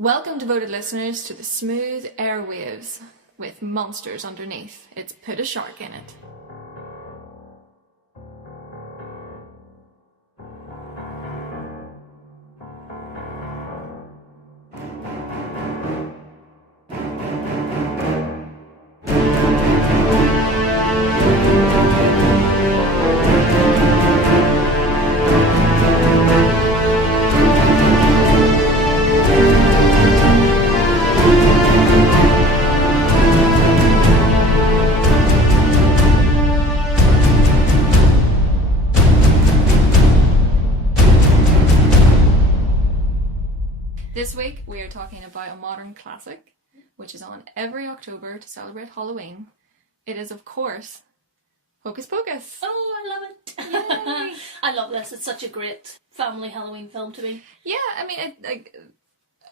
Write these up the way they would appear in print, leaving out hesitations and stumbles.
Welcome, devoted listeners, to the smooth airwaves with monsters underneath. It's Put a Shark in It. This week we are talking about a modern classic, which is on every October to celebrate Halloween. It is, of course, Hocus Pocus. Oh, I love it. Yay. I love this. It's such a great family Halloween film to me. Yeah, I mean,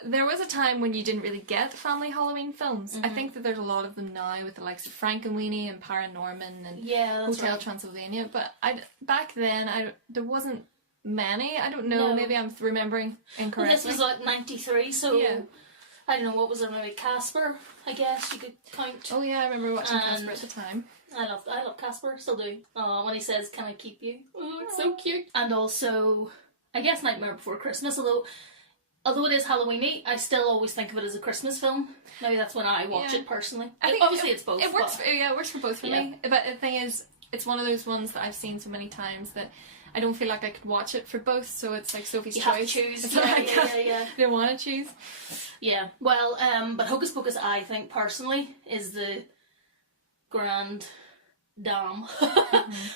there was a time when you didn't really get family Halloween films. Mm-hmm. I think that there's a lot of them now with the likes of Frankenweenie and Paranorman and Hotel right. Transylvania. But back then, there wasn't many. I don't know. No. Maybe I'm remembering incorrectly. Well, this was like 93, so yeah. I don't know, what was there, maybe Casper, I guess you could count. Oh yeah, I remember watching Casper at the time. I love Casper, still do. When he says, "Can I keep you?" Oh, it's so cute. And also, I guess Nightmare Before Christmas, although it is Halloweeny, I still always think of it as a Christmas film. Maybe that's when I watch it personally. I think obviously it's both. It works. It works for both for me. But the thing is, it's one of those ones that I've seen so many times that I don't feel like I could watch it for both. So it's like Sophie's you choice. Have to choose. It's Yeah. I don't want to choose. Yeah. Well, but Hocus Pocus, I think personally, is the grand dame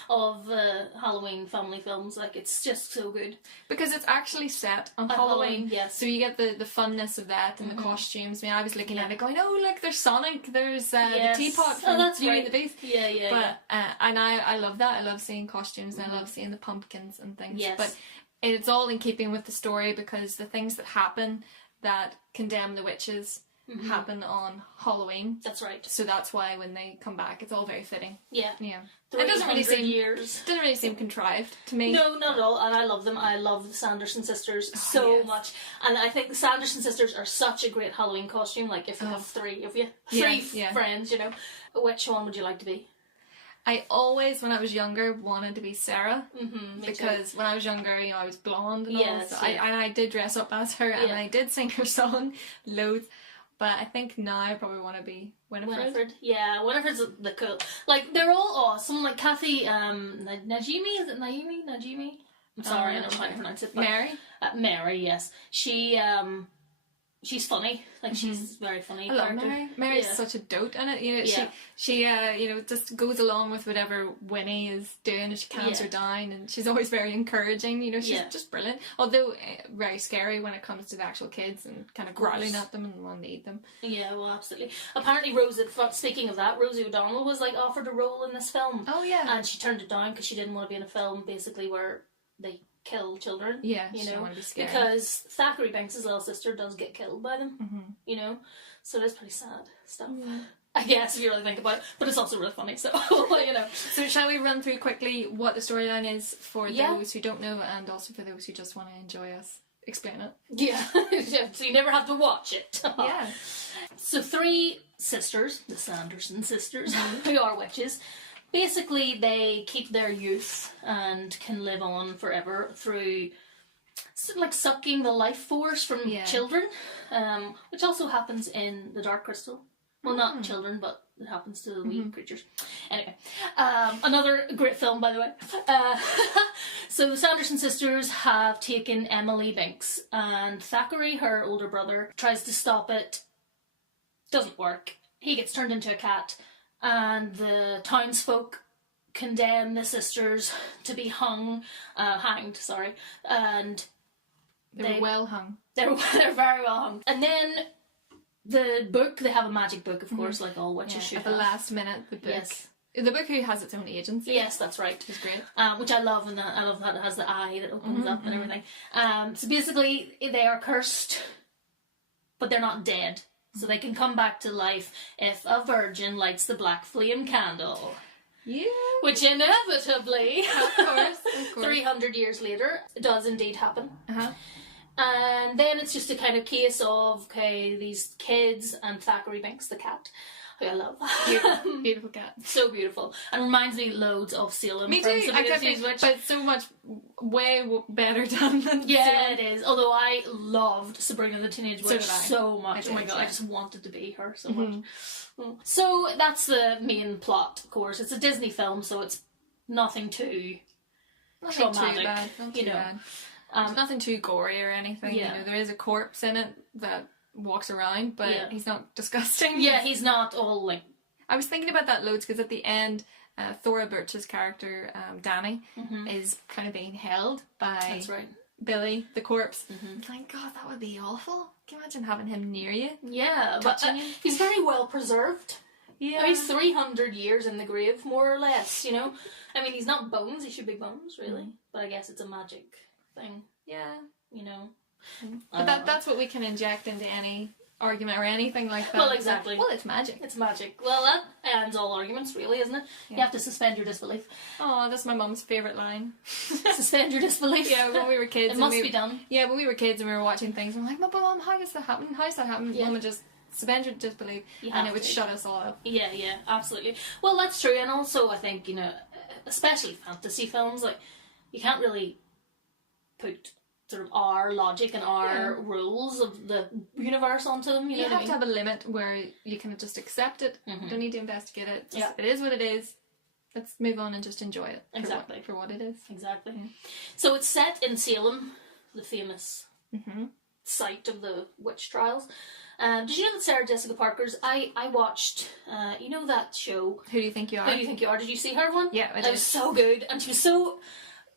of Halloween family films. Like, it's just so good because it's actually set on Halloween. Yes. So you get the funness of that and the costumes. I mean, I was looking at it going, oh look, there's Sonic, there's the teapot from Beauty and the Beast. Yeah. And I love that. I love seeing costumes and I love seeing the pumpkins and things. Yes. But it's all in keeping with the story because the things that happen that condemn the witches happen on Halloween. That's right. So that's why when they come back, it's all very fitting. Yeah. It doesn't really seem years. Doesn't really seem contrived to me. No, not at all. And I love them. I love the Sanderson sisters so much. And I think the Sanderson sisters are such a great Halloween costume. Like, if you have three of you, friends, you know, which one would you like to be? I always, when I was younger, wanted to be Sarah because when I was younger, I was blonde and all. So I did dress up as her and I did sing her song loads. But I think now I probably want to be Winifred. Yeah, Winifred's the cool. Like, they're all awesome. Like Kathy, Najimy, is it Naomi? Najimy? I'm sorry, I don't know how to pronounce it. But, Mary? Mary, yes. She's funny. Like, she's very funny. I love Mary. Mary's such a dote in it. She just goes along with whatever Winnie is doing and she calms her down and she's always very encouraging. She's just brilliant. Although very scary when it comes to the actual kids and kind of growling at them and wanting to eat them. Yeah, well, absolutely. Apparently, speaking of that, Rosie O'Donnell was like offered a role in this film. Oh, yeah. And she turned it down because she didn't want to be in a film basically where they kill children. Yeah, she didn't want to be scary. Because Thackeray Banks' little sister does get killed by them. So that's pretty sad stuff. I guess, if you really think about it. But it's also really funny, so, So shall we run through quickly what the storyline is for those who don't know and also for those who just want to enjoy us explain it? Yeah. So you never have to watch it. Yeah. So 3 sisters, the Sanderson sisters, who are witches. Basically, they keep their youth and can live on forever through, like, sucking the life force from children, which also happens in The Dark Crystal. Well, not children, but it happens to the wee creatures. Anyway, another great film, by the way. So the Sanderson sisters have taken Emily Binks, and Thackeray, her older brother, tries to stop it. Doesn't work. He gets turned into a cat. And the townsfolk condemn the sisters to be hanged, and they were well hung. They're very well hung. And then the book, they have a magic book, of course, like all witches should at the have. last minute, the book. Yes. The book has its own agency. Yes, that's right. Which is great. Which I love, and I love that it has the eye that opens up and everything. So basically, they are cursed, but they're not dead. So they can come back to life if a virgin lights the black flame candle. Yeah. Which inevitably, of course. 300 years later, does indeed happen. And then it's just a kind of case of, okay, these kids and Thackeray Binks, the cat, who I love. Beautiful cat. So beautiful. And reminds me loads of Salem. Me too. I kept it, but so much way better done than Salem. It is. Although I loved Sabrina the Teenage Witch so much. Oh my god, I just wanted to be her so much. So that's the main plot, of course. It's a Disney film, so it's nothing too traumatic. Too bad. Not too bad. It's nothing too gory or anything. Yeah. You know, there is a corpse in it that walks around, but he's not disgusting. Yeah, he's not all like... I was thinking about that loads because at the end, Thora Birch's character, Danny, is kind of being held by Billy, the corpse. It's like, God, that would be awful. Can you imagine having him near you? Yeah, but he's very well preserved. Yeah. I mean, he's 300 years in the grave, more or less, you know? I mean, he's not bones, he should be bones, really. But I guess it's a magic thing. Yeah. You know? But that's what we can inject into any argument or anything like that. Well, exactly. Well, it's magic. It's magic. Well, that ends all arguments, really, isn't it? Yeah. You have to suspend your disbelief. Oh, that's my mum's favourite line. Suspend your disbelief. Yeah, when we were kids. It must be done. Yeah, when we were kids and we were watching things, I'm like, Mum, how does that happen? How does that happen? Yeah. Mum would just suspend your disbelief and it would shut us all up. Yeah, absolutely. Well, that's true. And also, I think, you know, especially fantasy films, like, you can't really put sort of our logic and our rules of the universe onto them. You know what I mean? To have a limit where you can just accept it. You don't need to investigate it. It is what it is. Let's move on and just enjoy it. Exactly. For what it is. Exactly. So it's set in Salem, the famous site of the witch trials. Did you know that Sarah Jessica Parker's... I watched, you know that show... Who Do You Think You Are? Who Do You Think You Are? Did you see her one? Yeah, I did. It was so good. And she was so...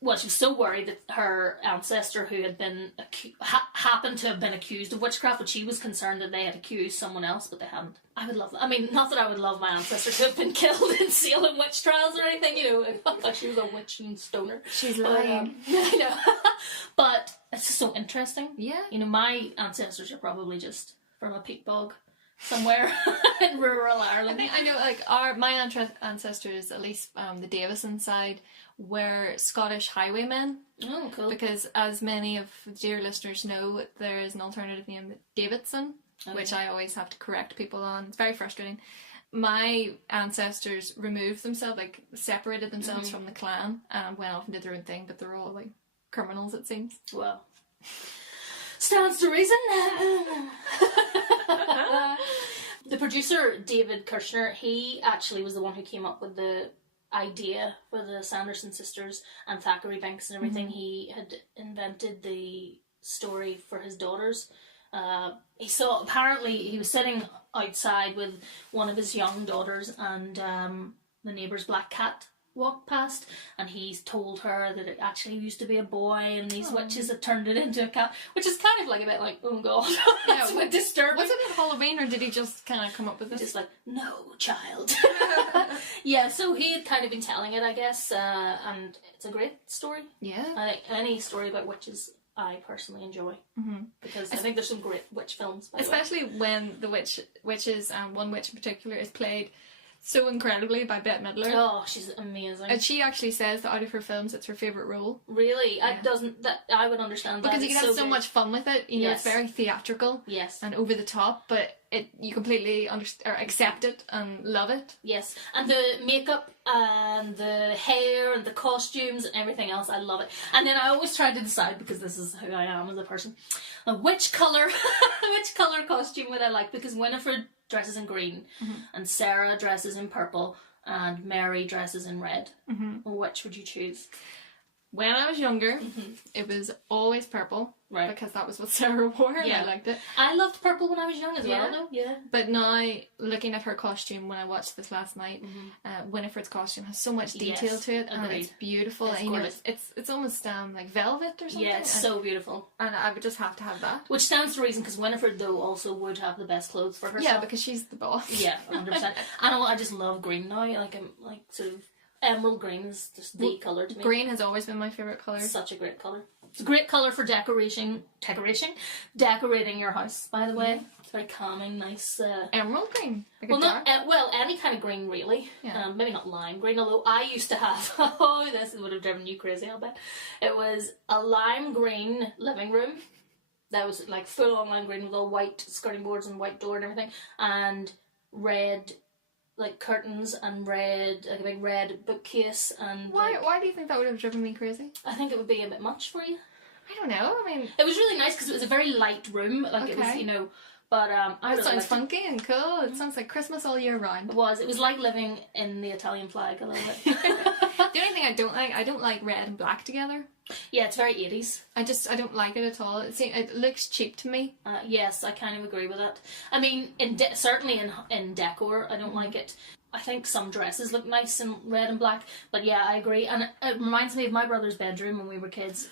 Well, she was so worried that her ancestor, who had been happened to have been accused of witchcraft, but she was concerned that they had accused someone else, but they hadn't. I would love that. I mean, not that I would love my ancestor to have been killed in Salem witch trials or anything, you know. I thought she was a witch and stoner. She's lying. I know. But it's just so interesting. Yeah. You know, my ancestors are probably just from a peat bog somewhere in rural Ireland. I know, like, my ancestors, at least the Davison side, were Scottish highwaymen. Oh, cool. Because, as many of the dear listeners know, there is an alternative name, Davidson, which I always have to correct people on. It's very frustrating. My ancestors removed themselves, like, separated themselves from the clan and went off and did their own thing, but they're all, like, criminals, it seems. Well, stands to reason. The producer, David Kirshner, he actually was the one who came up with the idea for the Sanderson sisters and Thackeray Binks and everything. He had invented the story for his daughters. Apparently he was sitting outside with one of his young daughters, and the neighbour's black cat walked past, and he's told her that it actually used to be a boy and these witches had turned it into a cat, which is kind of like a bit like, oh god, that's a bit disturbing. Was it at Halloween, or did he just kind of come up with this? Just like, no, child. Yeah, so he had kind of been telling it, I guess, and it's a great story. Yeah. Any story about witches I personally enjoy, because I think there's some great witch films, by especially the way. when the witches, one witch in particular, is played so incredibly by Bette Midler. Oh, she's amazing. And she actually says that out of her films, it's her favourite role. Really? Yeah. I would understand that. Because you can have so much fun with it. You know, yes. It's very theatrical. Yes. And over the top, but you completely accept it and love it. Yes. And the makeup and the hair and the costumes and everything else, I love it. And then I always try to decide, because this is who I am as a person, which colour costume would I like? Because Winifred dresses in green, and Sarah dresses in purple, and Mary dresses in red. Which would you choose? When I was younger, it was always purple, right? Because that was what Sarah wore, and I liked it. I loved purple when I was young as well, though. Yeah. But now, looking at her costume, when I watched this last night, Winifred's costume has so much detail to it, and it's beautiful. It's and, you know, it's almost like velvet or something. Yeah, it's so beautiful. And I would just have to have that. Which stands to reason, because Winifred, though, also would have the best clothes for herself. Yeah, because she's the boss. Yeah, 100%. I just love green now. Like, I'm like sort of. Emerald green is just the colour to me. Green has always been my favourite colour. Such a great colour. It's a great colour for decorating your house, by the way. It's very calming, nice. Emerald green? Like any kind of green, really. Yeah. Maybe not lime green, although I used to have, this would have driven you crazy, I'll bet. It was a lime green living room that was like full on lime green with all white skirting boards and white door and everything, and red like curtains and red, like a big red bookcase. And why do you think that would have driven me crazy? I think it would be a bit much for you. I don't know. I mean, it was really nice because it was a very light room. Like it was, you know. But it sounds funky and cool. It sounds like Christmas all year round. It was like living in the Italian flag a little bit. The only thing I don't like red and black together. Yeah, it's very 80s. I don't like it at all. It looks cheap to me. Yes, I kind of agree with that. I mean, certainly in decor, I don't like it. I think some dresses look nice in red and black, but yeah, I agree. And it reminds me of my brother's bedroom when we were kids.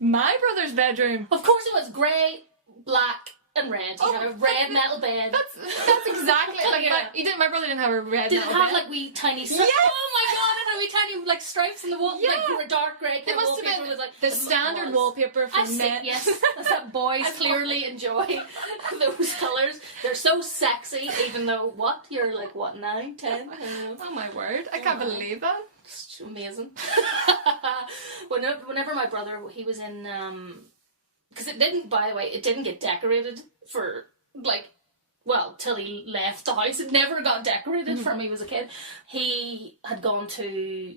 My brother's bedroom? Of course it was grey, black, and red. He had a red metal bed. That's exactly like my brother didn't have a red. Did it have like wee tiny stripes? Yes! Oh my god! It had wee tiny like stripes in the wall. Yeah. Like dark grey. It must have been with, like, the standard wallpaper for men. Yes, that's that boys clearly enjoy those colours. They're so sexy, even though you're like 9, 10. Oh my word! I can't believe that. It's amazing. Whenever my brother, he was in. Because it didn't get decorated for, till he left the house. It never got decorated from he was a kid. He had gone to,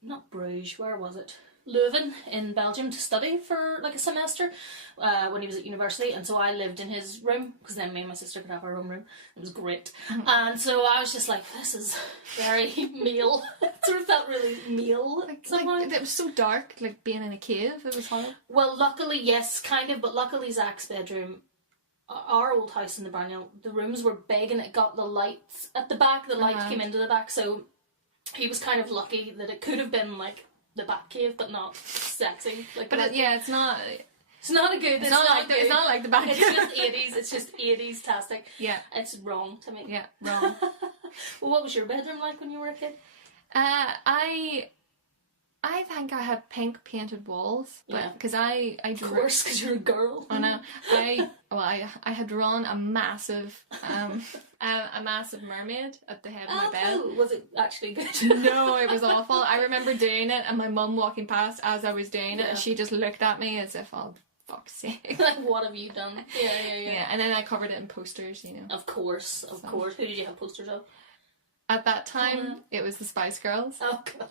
not Bruges, where was it? Leuven in Belgium to study for like a semester when he was at university, and so I lived in his room because then me and my sister could have our own room. It was great. And so I was just like, this is very male. It sort of felt really male somehow. It was so dark, like being in a cave. It was horrible. Well, luckily, yes, kind of, but luckily Zach's bedroom, our old house in the Barnhill, the rooms were big and it got the lights at the back. The light came into the back, so he was kind of lucky that it could have been like the bat cave, but not sexy. It's not. It's not a good. It's not like the bat cave. It's just 80s. It's just 80s tastic. Yeah, it's wrong to me. Yeah, wrong. Well, what was your bedroom like when you were a kid? I think I had pink painted walls, but because I of course, because you're a girl. I know. I had drawn a massive mermaid at the head of my bed. Oh, was it actually good? No, it was awful. I remember doing it, and my mum walking past as I was doing it, and she just looked at me as if, oh, fuck's sake. Like, what have you done? Yeah. And then I covered it in posters, you know. Of course. Who did you have posters of? At that time, it was the Spice Girls. Oh, God.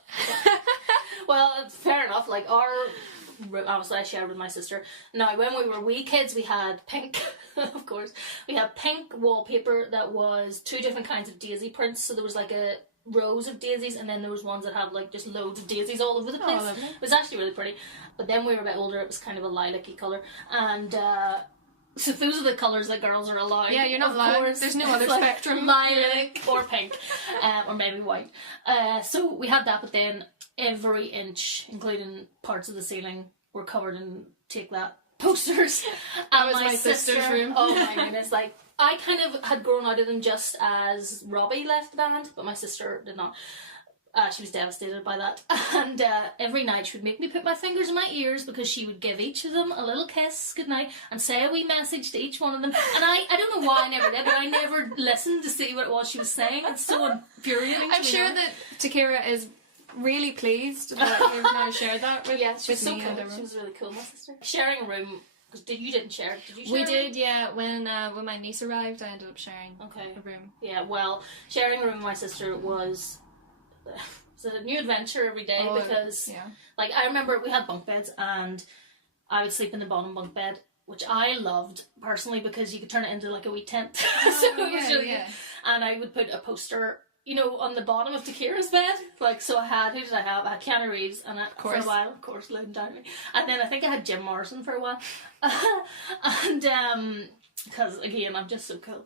Well, fair enough. Like, obviously I shared with my sister. Now, when we were wee kids, we had pink, of course. We had pink wallpaper that was 2 different kinds of daisy prints. So there was like a rows of daisies, and then there was ones that have like just loads of daisies all over the place. Oh, it was actually really pretty. But then we were a bit older, it was kind of a lilac-y colour. And so those are the colours that girls are allowed. Yeah, you're not allowed. There's no other spectrum. Lilac or pink, or maybe white. So we had that, but then every inch, including parts of the ceiling, were covered in take that posters. That was my sister's room. Oh my goodness! Like, I kind of had grown out of them just as Robbie left the band, but my sister did not. She was devastated by that. And every night she would make me put my fingers in my ears because she would give each of them a little kiss goodnight and say a wee message to each one of them. And I don't know why I never did, but I never listened to see what it was she was saying. It's so infuriating. I'm sure that Takira is really pleased that you've now shared that with, she was so cool. She was really cool, my sister. Sharing a room. You didn't share? Did you share? We did, yeah. When my niece arrived, I ended up sharing a room. Yeah, well, sharing a room with my sister was a new adventure every day because, like, I remember we had bunk beds and I would sleep in the bottom bunk bed, which I loved personally because you could turn it into like a wee tent. So it was really good. And I would put a poster, you know, on the bottom of Takira's bed. Like, so I had, who did I have? I had Keanu Reeves for a while, of course, Loudon Downey. And then I think I had Jim Morrison for a while. And, because again, I'm just so cool.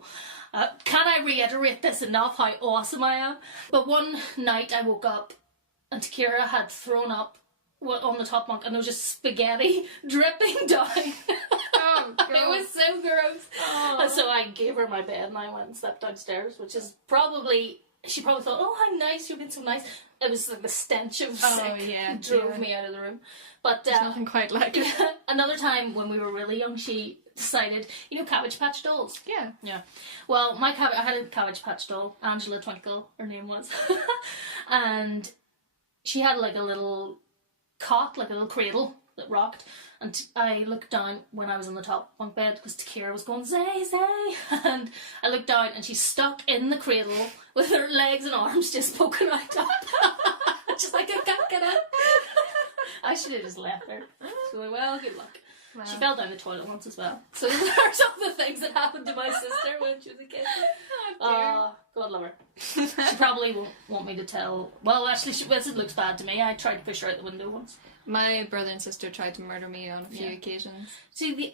Can I reiterate this enough, how awesome I am? But one night I woke up and Takira had thrown up on the top bunk and there was just spaghetti dripping down. Oh, God. It was so gross. Oh. And so I gave her my bed and I went and slept downstairs, which is probably... She probably thought, oh, how nice, you've been so nice. It was like the stench of sick drove me out of the room. But there's nothing quite like it. Another time when we were really young, she decided, you know, Cabbage Patch dolls? Yeah. Well, I had a Cabbage Patch doll, Angela Twinkle, her name was. And she had like a little cot, like a little cradle that rocked, and I looked down when I was on the top bunk bed because Takira was going, Zay, Zay, and I looked down and she's stuck in the cradle with her legs and arms just poking out up. Just like, I can't get out. I should have just left her. So, well, good luck. Wow. She fell down the toilet once as well. So there's some of the things that happened to my sister when she was a kid. God love her. She probably won't want me to tell. Well, actually, it looks bad to me. I tried to push her out the window once. My brother and sister tried to murder me on a few occasions. See,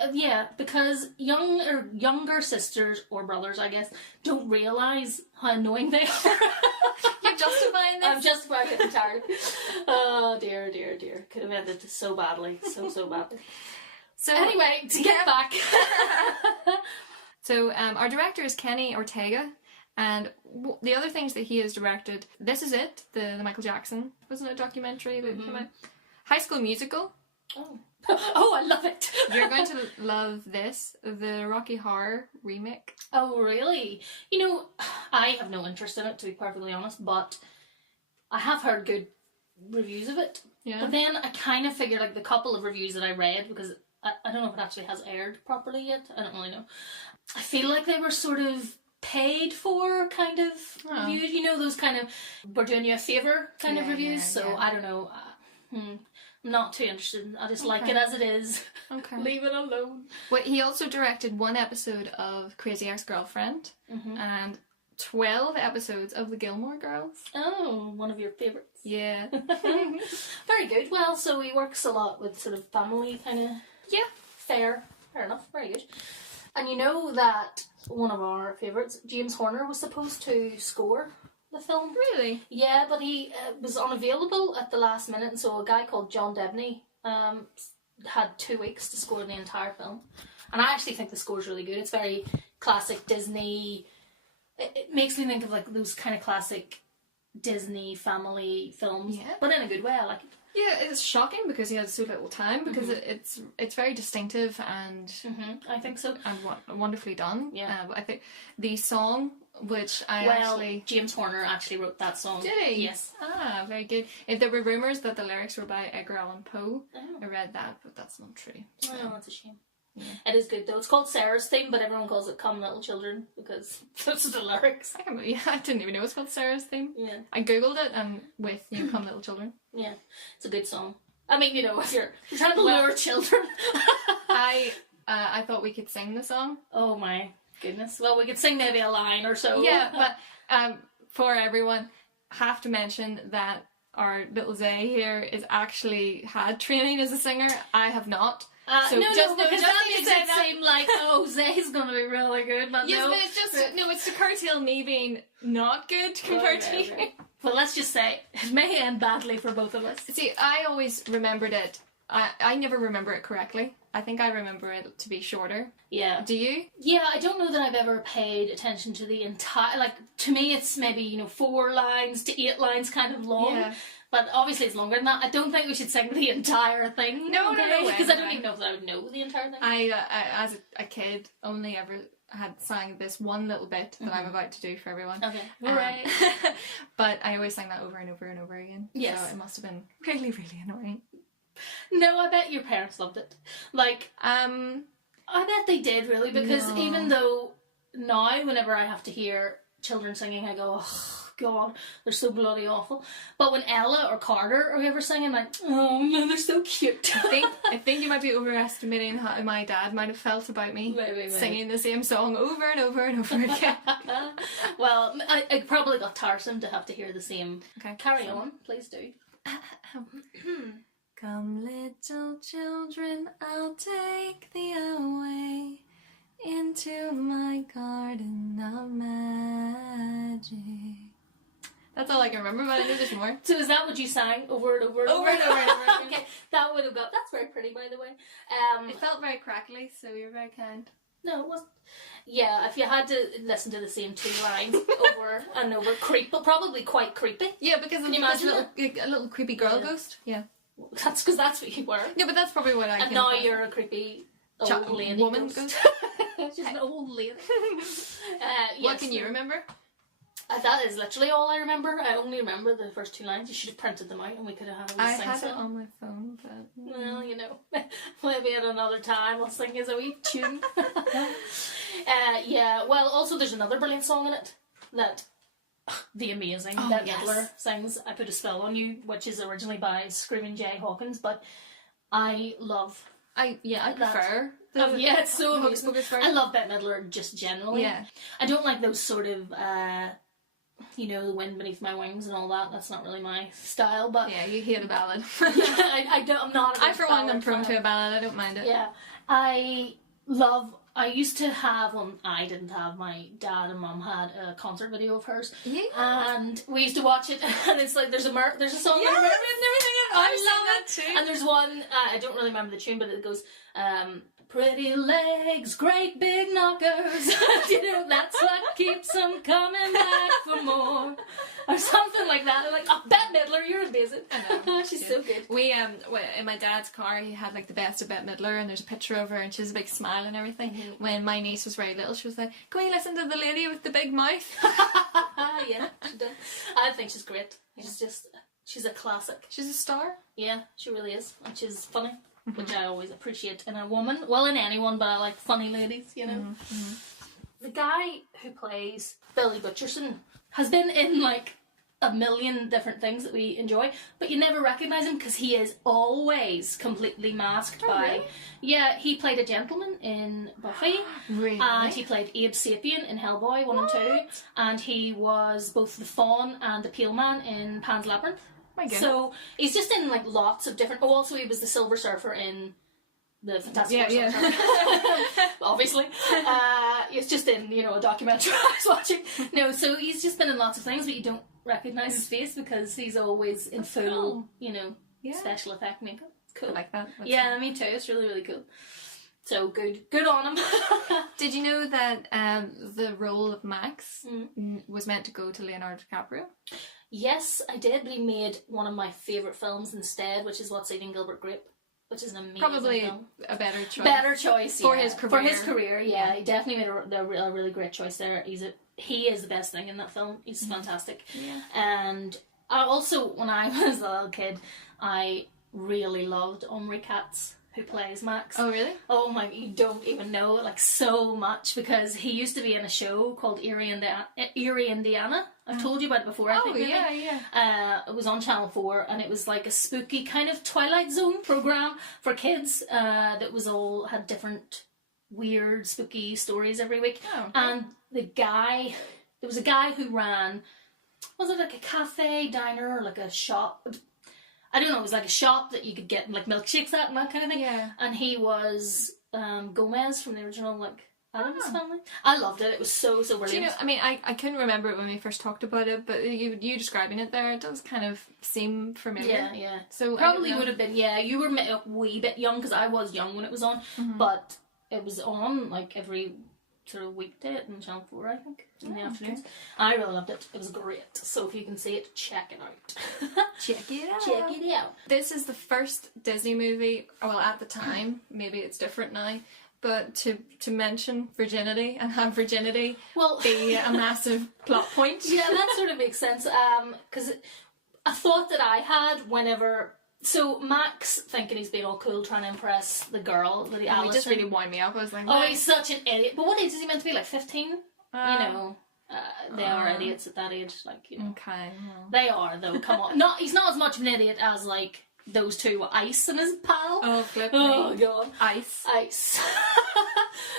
because younger sisters or brothers, I guess, don't realise how annoying they are. You're justifying this? I'm justifying it entirely. Oh, dear. Could have ended so badly. So badly. So anyway, to get back. So our director is Kenny Ortega, and the other things that he has directed, This Is It, the Michael Jackson, wasn't it a documentary that came out? High School Musical. Oh, I love it. You're going to love this, the Rocky Horror remake. Oh, really? You know, I have no interest in it, to be perfectly honest, but I have heard good reviews of it. Yeah. But then I kind of figured, like, the couple of reviews that I read, because I don't know if it actually has aired properly yet. I don't really know. I feel like they were sort of paid for kind of reviews. You know, those kind of, we're doing you a favour kind of reviews. So I don't know. I'm not too interested. I just like it as it is. Okay. Leave it alone. Well, he also directed one episode of Crazy Ex-Girlfriend and 12 episodes of The Gilmore Girls. Oh, one of your favourites. Yeah. Very good. Well, so he works a lot with sort of family kind of... Yeah. Fair enough. Very good. And you know that one of our favourites, James Horner, was supposed to score the film. Really? Yeah, but he was unavailable at the last minute, and so a guy called John Debney had 2 weeks to score the entire film. And I actually think the score's really good. It's very classic Disney. It makes me think of like those kind of classic Disney family films, but in a good way. I like it. Yeah, it's shocking because he has so little time, because it's very distinctive and I think so, and wonderfully done. Yeah, I think the song, which James Horner actually wrote that song. Did he? Yes. Ah, very good. If there were rumours that the lyrics were by Edgar Allan Poe, I read that, but that's not true. So. Oh, that's a shame. Yeah. It is good though. It's called Sarah's Theme, but everyone calls it Come Little Children because those are the lyrics. I didn't even know it's called Sarah's Theme. Yeah. I googled it and with Come Little Children. Yeah, it's a good song. I mean, you know, if you're trying to lure children. I thought we could sing the song. Oh my goodness. Well, we could sing maybe a line or so. Yeah, but for everyone, have to mention that our little Zay here is actually had training as a singer. I have not. Because that makes it seem like, Zay's going to be really good, but yes, but it's to curtail me being not good compared to you. Well, let's just say, it may end badly for both of us. See, I always remembered it. I never remember it correctly. I think I remember it to be shorter. Yeah. Do you? Yeah, I don't know that I've ever paid attention to the entire, like, to me it's maybe, 4 lines to 8 lines kind of long. Yeah. But obviously it's longer than that. I don't think we should sing the entire thing. No, because I don't even know if I would know the entire thing. I as a kid, only ever had sang this one little bit that I'm about to do for everyone. Okay. Right. But I always sang that over and over and over again. Yes. So it must have been really, really annoying. No, I bet your parents loved it. Like, I bet they did, really, because even though now, whenever I have to hear children singing, I go, oh, God, they're so bloody awful. But when Ella or Carter or whoever sing, I'm like, oh no, they're so cute. I think you might be overestimating how my dad might have felt about me singing the same song over and over and over again. Well, I probably got tiresome to have to hear the same. Okay, carry on, please do. Come, little children, I'll take thee away into my garden of magic. That's all I can remember, but I know there's more. So is that what you sang over and over and over? And over. Okay, that would have got... That's very pretty, by the way. It felt very crackly, so you're very kind. No, it wasn't. Yeah, if you had to listen to the same 2 lines over and over, probably quite creepy. Yeah, because can you imagine a little creepy girl ghost? Yeah. That's because that's what you were. Yeah, but that's probably what I. And now you're a creepy old lady woman ghost. Just an old lady. What can you remember? That is literally all I remember. I only remember the first 2 lines. You should have printed them out and we could have had a I had it on my phone, but... Well, you know, maybe at another time I'll sing as a wee tune. Yeah, well, also there's another brilliant song in it that the amazing Bette Midler sings, I Put a Spell on You, which is originally by Screaming Jay Hawkins, but I love... I prefer... yeah, it's so Hocus amazing. Pocus version. I love Bette Midler just generally. Yeah. I don't like those sort of, you know, The Wind Beneath My Wings and all that. That's not really my style, but... Yeah, you hate a ballad. I'm not a big for one, am prone fan. to a ballad. I don't mind it. Yeah. I used to have, well, I didn't have, my dad and mum had a concert video of hers. Yeah. And we used to watch it, and it's like, there's a song with Mermaid and everything. I love it too. And there's one, I don't really remember the tune, but it goes, pretty legs, great big knockers. You know, that's what keeps them coming back for more. Or something like that. I'm like, oh, Bette Midler, you're amazing. I know. She's so good. We, in my dad's car, he had like the best of Bette Midler, and there's a picture of her, and she has a big smile and everything. Mm-hmm. When my niece was very little, she was like, can we listen to the lady with the big mouth? Yeah, she did. I think she's great. She's a classic. She's a star. Yeah, she really is. And she's funny. Which I always appreciate in a woman. Well, in anyone, but I like funny ladies, you know. Mm-hmm. The guy who plays Billy Butcherson has been in like a million different things that we enjoy, but you never recognise him because he is always completely masked by... Really? Yeah, he played a gentleman in Buffy. Really? And he played Abe Sapien in Hellboy 1 and 2. And he was both the Fawn and the Pale Man in Pan's Labyrinth. So he's just in like lots of different... Oh, also he was the Silver Surfer in the Fantastic Four. Yeah. Obviously. It's just in, you know, a documentary I was watching. No, so he's just been in lots of things, but you don't recognise his face because he's always in full, you know, special effect makeup. It's cool. I like that. That's cool. Me too. It's really, really cool. So good on him. Did you know that the role of Max was meant to go to Leonardo DiCaprio? Yes, I did, but he made one of my favourite films instead, which is What's Eating Gilbert Grape, which is an amazing Probably film. A better choice. Better choice, for his career. For his career, yeah. He definitely made a really great choice there. He is the best thing in that film. He's fantastic. Yeah. And I also, when I was a little kid, I really loved Omri Katz, who plays Max. Oh, really? Oh my, you don't even know, like, so much, because he used to be in a show called Erie, Indiana. I've told you about it before, I think. Maybe. Yeah. It was on Channel 4, and it was like a spooky kind of Twilight Zone program for kids that had different weird, spooky stories every week. Oh, okay. And there was a guy who ran, was it like a cafe, diner, or like a shop? I don't know, it was like a shop that you could get like milkshakes at and that kind of thing. Yeah. And he was Gomez from the original like Addams Family. I loved it. It was so brilliant. Do you know, I mean, I couldn't remember it when we first talked about it, but you describing it there, it does kind of seem familiar. Yeah. So probably would have been, you were a wee bit young, because I was young when it was on, but it was on like every sort of weekday on Channel 4, I think, in the afternoons. Okay. I really loved it. It was great. So if you can see it, check it out. Check it out. Check it out. This is the first Disney movie, well, at the time, maybe it's different now, but to mention virginity and have virginity be a massive plot point. Yeah, that sort of makes sense. Because a thought that I had whenever... So Max, thinking he's being all cool, trying to impress the girl, Lily Allison. He just really wound me up. I was like, oh, he's such an idiot. But what age is he meant to be? Like 15? You know, they are idiots at that age. Like, you know. Okay. Well. They are, though. Come on. He's not as much of an idiot as like those two, Ice and his pal. Oh, flip Oh, me. God. Ice.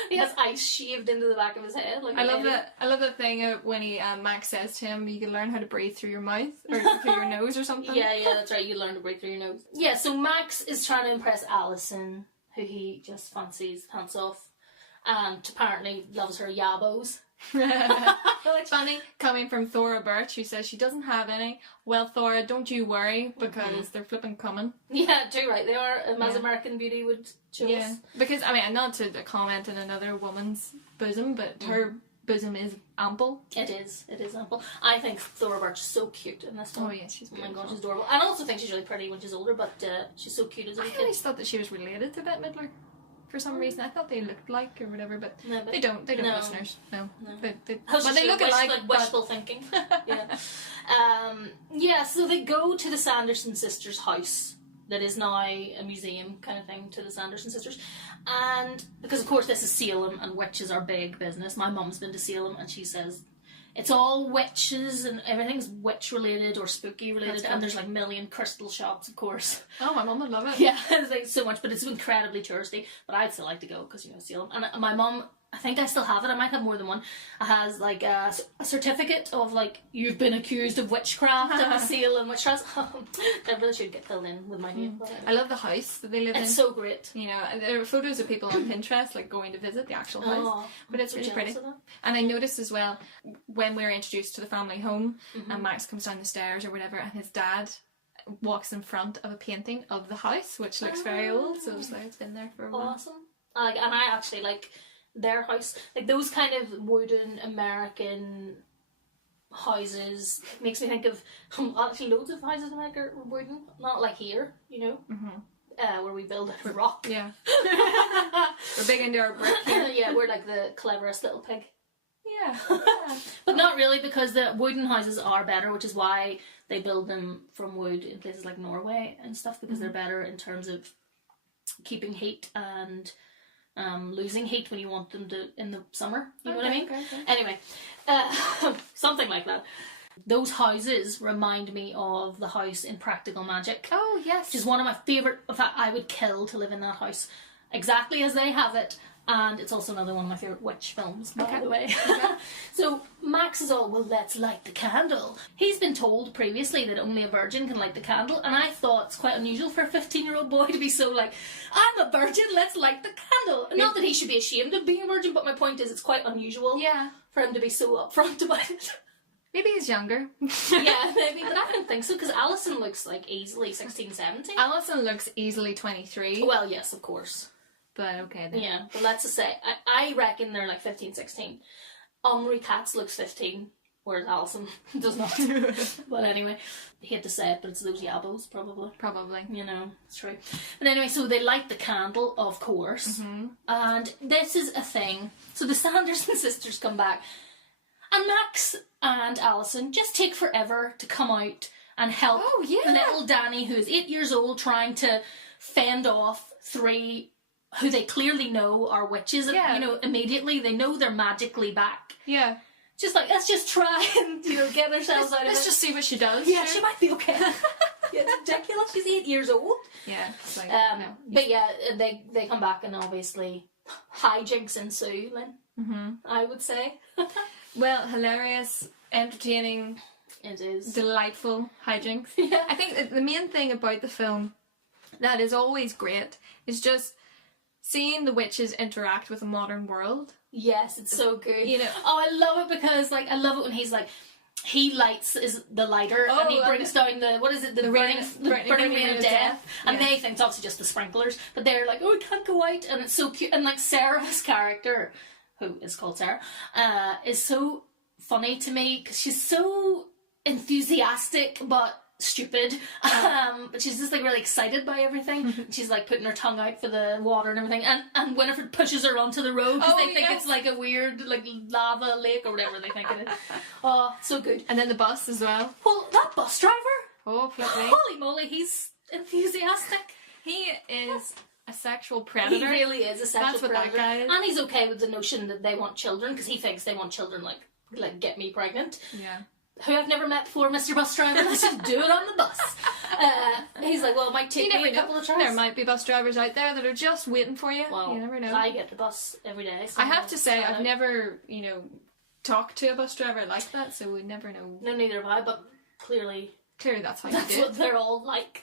He has ice shaved into the back of his head. Like I love that thing when he Max says to him, you can learn how to breathe through your mouth or through your nose or something. Yeah, that's right. You learn to breathe through your nose. Yeah, so Max is trying to impress Allison, who he just fancies pants off, and apparently loves her yabos. It's funny coming from Thora Birch, who says she doesn't have any. Well, Thora, don't you worry, because they're flipping coming. Yeah, too right. They are, as American Beauty would show us. Because I mean, not to comment on another woman's bosom, but her bosom is ample. It is ample. I think Thora Birch is so cute in this film. Oh yeah, she's beautiful. Oh my god, she's adorable. I also think she's really pretty when she's older, but she's so cute as a kid. I always thought that she was related to Bette Midler. for some reason. I thought they looked like or whatever, but no, but they don't. They don't, no. listeners. No. They they look like wishful but... thinking. So they go to the Sanderson sisters' house that is now a museum kind of thing to the Sanderson sisters. And because, of course, this is Salem and witches are big business. My mum's been to Salem and she says it's all witches and everything's witch related or spooky related. And there's like a million crystal shops, of course. Oh, my mum would love it. Yeah, it's like so much, but it's incredibly touristy. But I'd still like to go because, Salem. And my mum, I think I still have it. I might have more than one. It has like a certificate of like you've been accused of witchcraft and a seal and witchcraft. That really should get filled in with my name. I love the house that they live in. It's so great. And there are photos of people on Pinterest like going to visit the actual house, but it's really pretty. And I noticed as well when we were introduced to the family home, and Max comes down the stairs or whatever, and his dad walks in front of a painting of the house, which looks very old. So it's been there for a while. Awesome. And I actually like their house, like those kind of wooden American houses. It makes me think of actually loads of houses in America are wooden, not like here, where we build out of rock. Yeah. We're big into our brick here. Yeah, we're like the cleverest little pig. Yeah. But not really, because the wooden houses are better, which is why they build them from wood in places like Norway and stuff, because they're better in terms of keeping heat and losing heat when you want them to in the summer. You know what I mean? Okay. Anyway, something like that. Those houses remind me of the house in Practical Magic. Oh yes, which is one of my favourite. In fact, I would kill to live in that house, exactly as they have it. And it's also another one of my favourite witch films, by the way. So Max is all, well, let's light the candle. He's been told previously that only a virgin can light the candle, and I thought it's quite unusual for a 15-year-old boy to be so like, I'm a virgin, let's light the candle. Not that he should be ashamed of being a virgin, but my point is it's quite unusual for him to be so upfront about it. Maybe he's younger. Yeah, maybe, but I don't think so, because Alison looks like easily 16, 17. Alison looks easily 23. Well, yes, of course. But okay then. Yeah, but let's just say, I reckon they're like 15, 16. Omri Katz looks 15, whereas Alison does not. But anyway, I hate to say it, but it's those yabos, probably. Probably. It's true. But anyway, so they light the candle, of course. And this is a thing. So the Sanderson sisters come back. And Max and Alison just take forever to come out and help little Danny, who is 8 years old, trying to fend off three who they clearly know are witches. Immediately they know they're magically back. Yeah. Just like, let's just try and, get ourselves out of it. Let's just see what she does. Yeah, she might be okay. Yeah, it's ridiculous. She's 8 years old. Yeah. It's like, no. But yeah, they come back and obviously hijinks ensue, Lynn. I would say. Well, hilarious, entertaining. It is. Delightful hijinks. Yeah. I think the main thing about the film that is always great is just seeing the witches interact with the modern world. Yes, it's so good. Oh, I love it because, I love it when he's like, he lights the lighter and he brings down the burning rain of death. And they think it's obviously just the sprinklers, but they're like, oh, it can't go out. And it's so cute. And Sarah's character, who is called Sarah, is so funny to me because she's so enthusiastic but stupid, but she's just really excited by everything. She's putting her tongue out for the water and everything, and Winifred pushes her onto the road because they think it's a weird lava lake or whatever they think it is. Oh, so good. And then the bus as well. Well, that bus driver, holy moly, he's enthusiastic. He is a sexual predator. He really is a sexual predator. That's what that guy is. And he's okay with the notion that they want children because he thinks they want children like get me pregnant. Yeah. Who I've never met before, Mr. Bus Driver. Let's just do it on the bus. He's like, well, it might take me a couple of tries. There might be bus drivers out there that are just waiting for you. Well, you never know. I get the bus every day. So I have to say, I've never, talked to a bus driver like that, so we never know. No, neither have I, but clearly that's how you do it. That's what they're all like.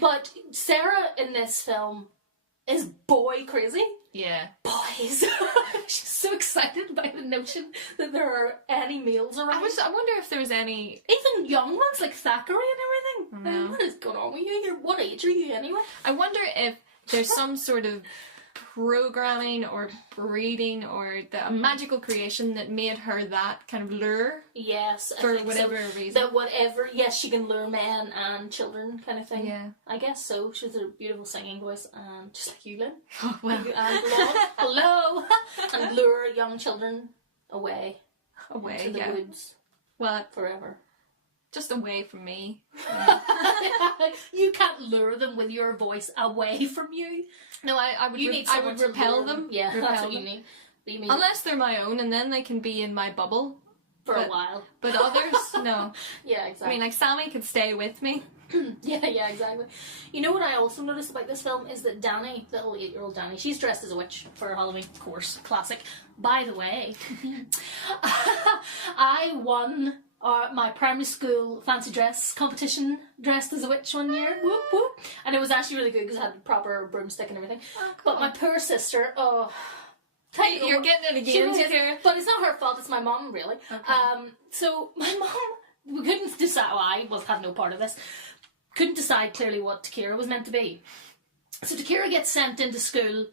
But Sarah in this film is boy crazy. Yeah. Boys. She's so excited by the notion that there are any males around. I wonder if there's any... Even young ones like Thackeray and everything. No. What is going on with you? What age are you anyway? I wonder if there's some sort of programming or breeding or the magical creation that made her that kind of lure. Yes, for whatever reason. That whatever, yes, she can lure men and children, kind of thing. Yeah, I guess so. She has a beautiful singing voice, and just like you, Lynn. Oh wow. And hello, and lure young children away to the woods. Well, forever. Just away from me. You can't lure them with your voice away from you. No, I would repel them. Yeah, repel that's what them. you need. You mean unless they're my own, and then they can be in my bubble for a while. But others, no. Yeah, exactly. I mean, like Sammy could stay with me. Yeah, exactly. You know what I also noticed about this film is that Danny, little 8-year-old Danny, she's dressed as a witch for Halloween, of course, classic. By the way, I won my primary school fancy dress competition dressed as a witch one year. Whoop whoop. And it was actually really good because I had a proper broomstick and everything. Oh, but my poor sister, you're getting it again, but it's not her fault, it's my mum, really. Okay. So my mum, we couldn't decide, had no part of this, couldn't decide clearly what Takira was meant to be. So Takira gets sent into school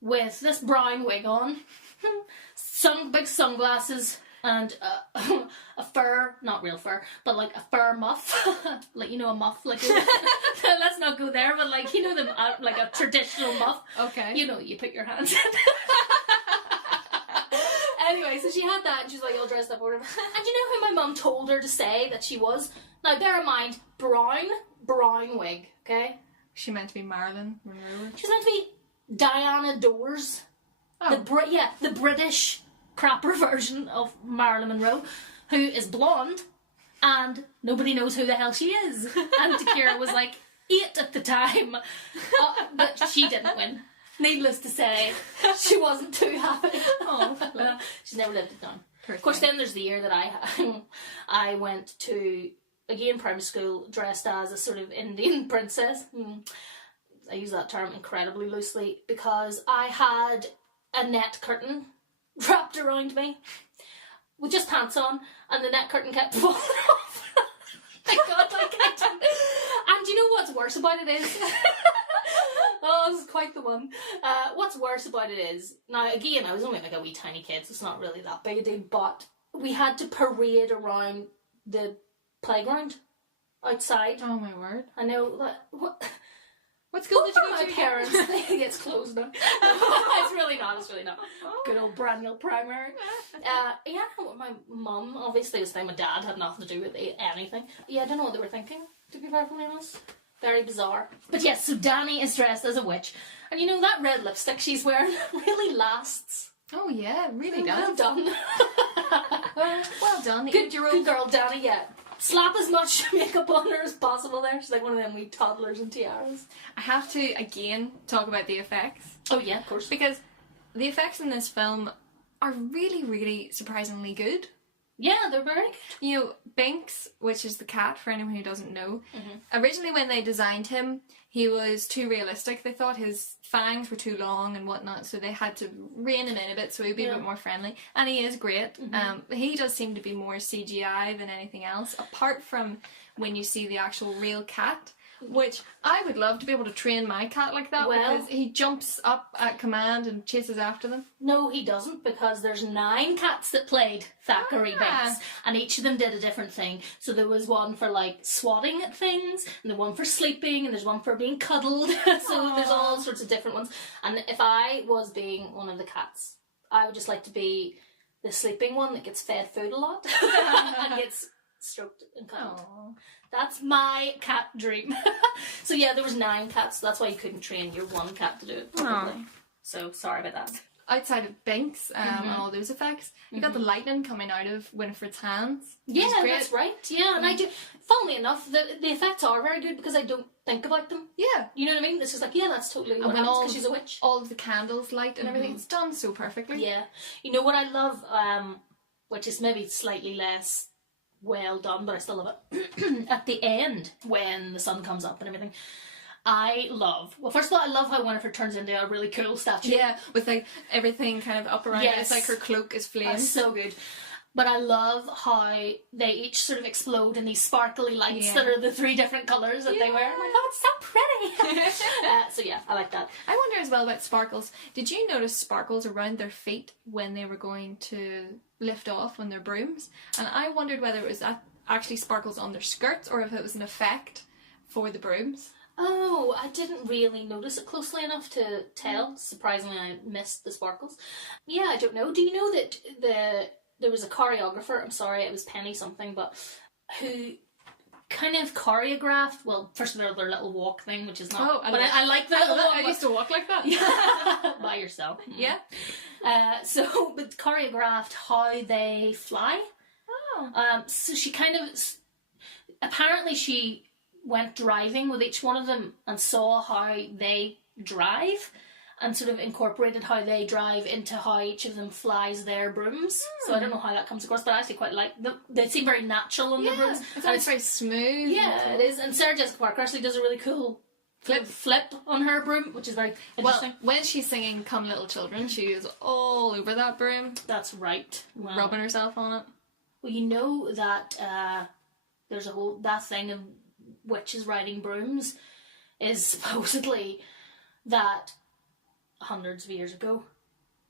with this brown wig on, big sunglasses, and a fur, not real fur, but like a fur muff, like, you know, a muff, like let's not go there, but like, you know, like a traditional muff. Okay. You know, you put your hands in. Anyway, so she had that, and she was like all dressed up or whatever. And you know who my mum told her to say that she was? Now, bear in mind, brown wig, okay? She meant to be Marilyn Monroe. She's meant to be Diana Dors. Oh. The British crapper version of Marilyn Monroe, who is blonde, and nobody knows who the hell she is. And Takira was like 8 at the time, but she didn't win. Needless to say, she wasn't too happy. Oh, she's never lived it down. Of course, then there's the year that I went to, again, primary school, dressed as a sort of Indian princess. I use that term incredibly loosely because I had a net curtain wrapped around me with just pants on, and the net curtain kept falling off. Thank God, I didn't. And you know what's worse about it is... Oh, this is quite the one. What's worse about it is, now again, I was only like a wee tiny kid, so it's not really that big a deal, but we had to parade around the playground outside. Oh my word. I know that. What school did you go to? My parents. It's closed now. It's really not. Good old Braniel Primary. Yeah, my mum, obviously this time my dad had nothing to do with anything. Yeah, I don't know what they were thinking, to be perfectly honest. Very bizarre. But yes, so Danny is dressed as a witch. And you know, that red lipstick she's wearing really lasts. Oh yeah, it really does. Well done. Well done. Good girl, Danny, yeah. Slap as much makeup on her as possible there. She's like one of them wee toddlers and tiaras. I have to, again, talk about the effects. Oh yeah, of course. Because the effects in this film are really, really surprisingly good. Yeah, they're very good. You know, Binks, which is the cat, for anyone who doesn't know, originally when they designed him, he was too realistic. They thought his fangs were too long and whatnot, so they had to rein him in a bit so he'd be a bit more friendly. And he is great. He does seem to be more CGI than anything else, apart from when you see the actual real cat. Which I would love to be able to train my cat like that, because he jumps up at command and chases after them. No, he doesn't, because there's 9 cats that played Thackeray Binks, and each of them did a different thing. So there was one for like swatting at things, and the one for sleeping, and there's one for being cuddled. So there's all sorts of different ones. And if I was being one of the cats, I would just like to be the sleeping one that gets fed food a lot and gets stroked and cuddled. Aww. That's my cat dream. So yeah, there was 9 cats, so that's why you couldn't train your one cat to do it properly. So sorry about that. Outside of Binks and all those effects, you got the lightning coming out of Winifred's hands. Yeah, that's right. Yeah, and I do. Funnily enough, the effects are very good because I don't think about them. Yeah, you know what I mean. It's just like, yeah, that's totally what happens because she's a witch. All of the candles light and everything. It's done so perfectly. Yeah, you know what I love, which is maybe slightly less well done, but I still love it. At the end, when the sun comes up and everything, I love, well, first of all, I love how Winifred turns into a really cool statue. Yeah, with like everything kind of up around it. It's like her cloak is flames. That's so good. But I love how they each sort of explode in these sparkly lights that are the 3 different colours that they wear. I'm like, oh, it's so pretty. So yeah, I like that. I wonder as well about sparkles. Did you notice sparkles around their feet when they were going to lift off on their brooms? And I wondered whether it was actually sparkles on their skirts or if it was an effect for the brooms. Oh, I didn't really notice it closely enough to tell. Surprisingly, I missed the sparkles. Yeah, I don't know. Do you know that there was a choreographer, I'm sorry, it was Penny something, but who kind of choreographed, well, first of all, their little walk thing, which is not... Oh, but I like that. I used to walk like that. Yeah. By yourself. Yeah. But choreographed how they fly. Oh. So she kind of... Apparently she went driving with each one of them and saw how they drive and sort of incorporated how they drive into how each of them flies their brooms. So I don't know how that comes across, but I actually quite like them. They seem very natural on their brooms. It's very smooth. Yeah, it is. And Sarah Jessica Parker actually does a really cool flip on her broom, which is very interesting. Well, when she's singing Come Little Children, she is all over that broom. That's right. Wow. Rubbing herself on it. Well, you know that there's a whole... That thing of witches riding brooms is supposedly that hundreds of years ago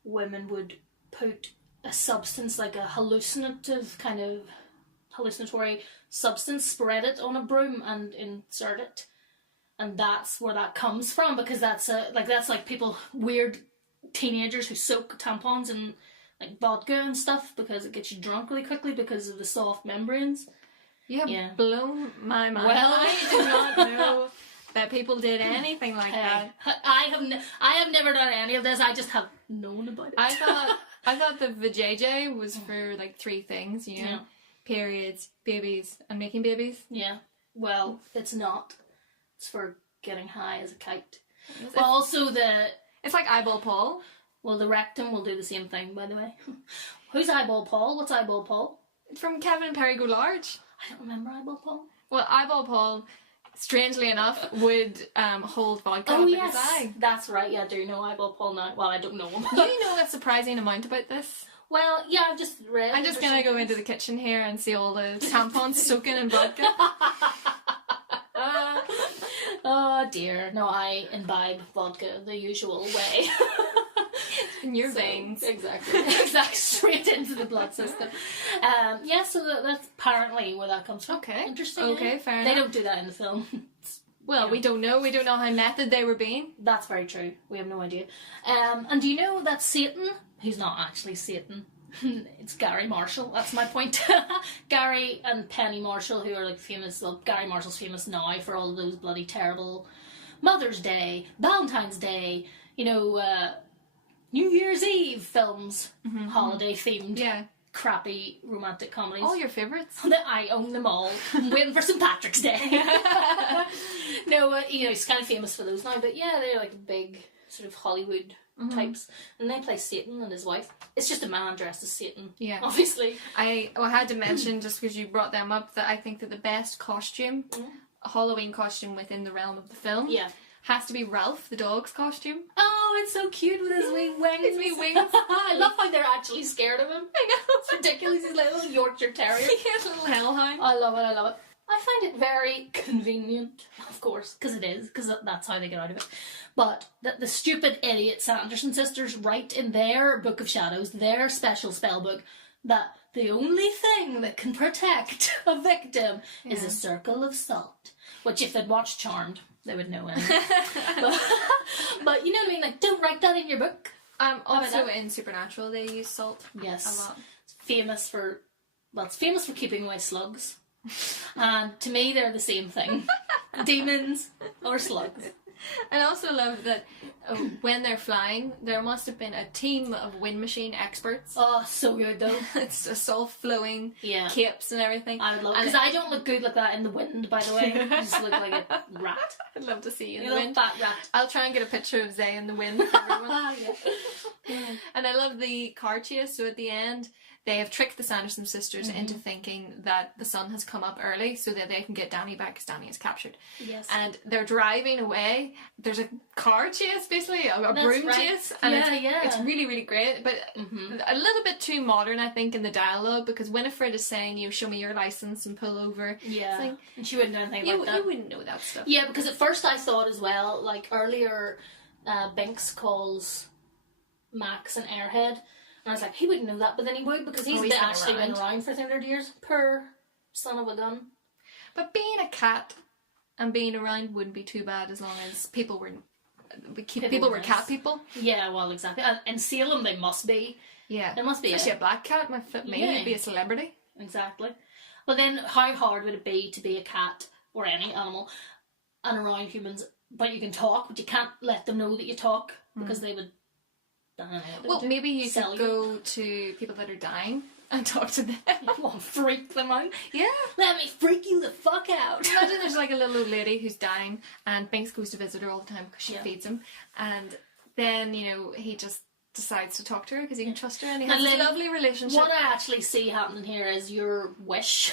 women would put a substance, like a hallucinatory substance, spread it on a broom and insert it, and that's where that comes from, because that's like people, weird teenagers who soak tampons in like vodka and stuff because it gets you drunk really quickly because of the soft membranes. You have blown my mind. Well, I did not know that people did anything like that. I have never done any of this. I just have known about it. I thought the vajayjay was for like 3 things, you know, periods, babies, and making babies. Yeah. Well, it's not. It's for getting high as a kite. Well, also it's like Eyeball Paul. Well, the rectum will do the same thing, by the way. Who's Eyeball Paul? What's Eyeball Paul? From Kevin and Perry Go Large. I don't remember Eyeball Paul. Well, Eyeball Paul, strangely enough, would hold vodka up in his eye. That's right. Yeah, I do know Eyeball Paul now. Well, I don't know him. You know a surprising amount about this? Well, yeah, I've just read... I'm just going to go into the kitchen here and see all the tampons soaking in vodka. Oh dear. No, I imbibe vodka the usual way. In your veins. Exactly. Straight into the blood system. So that's apparently where that comes from. Okay. Interesting. Okay, fair enough. They don't do that in the film. Well, we don't know. We don't know how method they were being. That's very true. We have no idea. And do you know that Satan, who's not actually Satan, it's Gary Marshall, that's my point. Gary and Penny Marshall, who are like famous, well, Gary Marshall's famous now for all of those bloody terrible Mother's Day, Valentine's Day, New Year's Eve films, holiday themed, crappy romantic comedies. All your favourites. I own them all. I'm waiting for St. Patrick's Day. No, he's kind of famous for those now, but yeah, they're like big sort of Hollywood types, and they play Satan and his wife. It's just a man dressed as Satan. Yeah, obviously. I had to mention, just because you brought them up, that I think that the best costume, Halloween costume within the realm of the film, has to be Ralph, the dog's costume. Oh, it's so cute with his wee wings. His wee wings. I love how they're actually scared of him. I know. It's ridiculous. He's like a little Yorkshire Terrier. He's a little hellhound. I love it. I find it very convenient, of course, because it is, because that's how they get out of it. But the stupid idiot Sanderson sisters write in their Book of Shadows, their special spell book, that the only thing that can protect a victim is a circle of salt. Which, if they'd watched Charmed, they would know it. But you know what I mean? Like, don't write that in your book. Also in Supernatural, they use salt. Yes. A lot. It's famous for keeping away slugs. And to me, they're the same thing. Demons or slugs. I also love that when they're flying, there must have been a team of wind machine experts. Oh, so good though. It's just all flowing capes and everything. I would love it. Because I don't look good like that in the wind, by the way. I just look like a rat. I'd love to see you in the wind. Fat rat. I'll try and get a picture of Zay in the wind for everyone. And I love the car chase. So at the end, they have tricked the Sanderson sisters into thinking that the sun has come up early so that they can get Danny back because Danny is captured. Yes. And they're driving away. There's a car chase, basically, a broom chase. And it's really, really great. But a little bit too modern, I think, in the dialogue, because Winifred is saying, you show me your license and pull over. Yeah. Like, and she wouldn't know anything about that. You wouldn't know that stuff. Yeah, because at first I thought as well, like earlier, Binks calls Max an airhead. And I was like, he wouldn't know that, but then he would, because he's actually been around for 300 years. Per son of a gun. But being a cat and being around wouldn't be too bad as long as people were cat people. Yeah, well, exactly. In Salem, they must be. Yeah. There must be. Especially a black cat might fit me. You'd be a celebrity. Exactly. Well, then, how hard would it be to be a cat or any animal and around humans, but you can talk, but you can't let them know that you talk, because they would... Well, maybe you could go to people that are dying and talk to them. Freak them out. Yeah. Let me freak you the fuck out. Imagine there's like a little old lady who's dying and Binks goes to visit her all the time because she feeds him. And then, he just decides to talk to her because he can trust her and he has a lovely relationship. What I actually see happening here is your wish.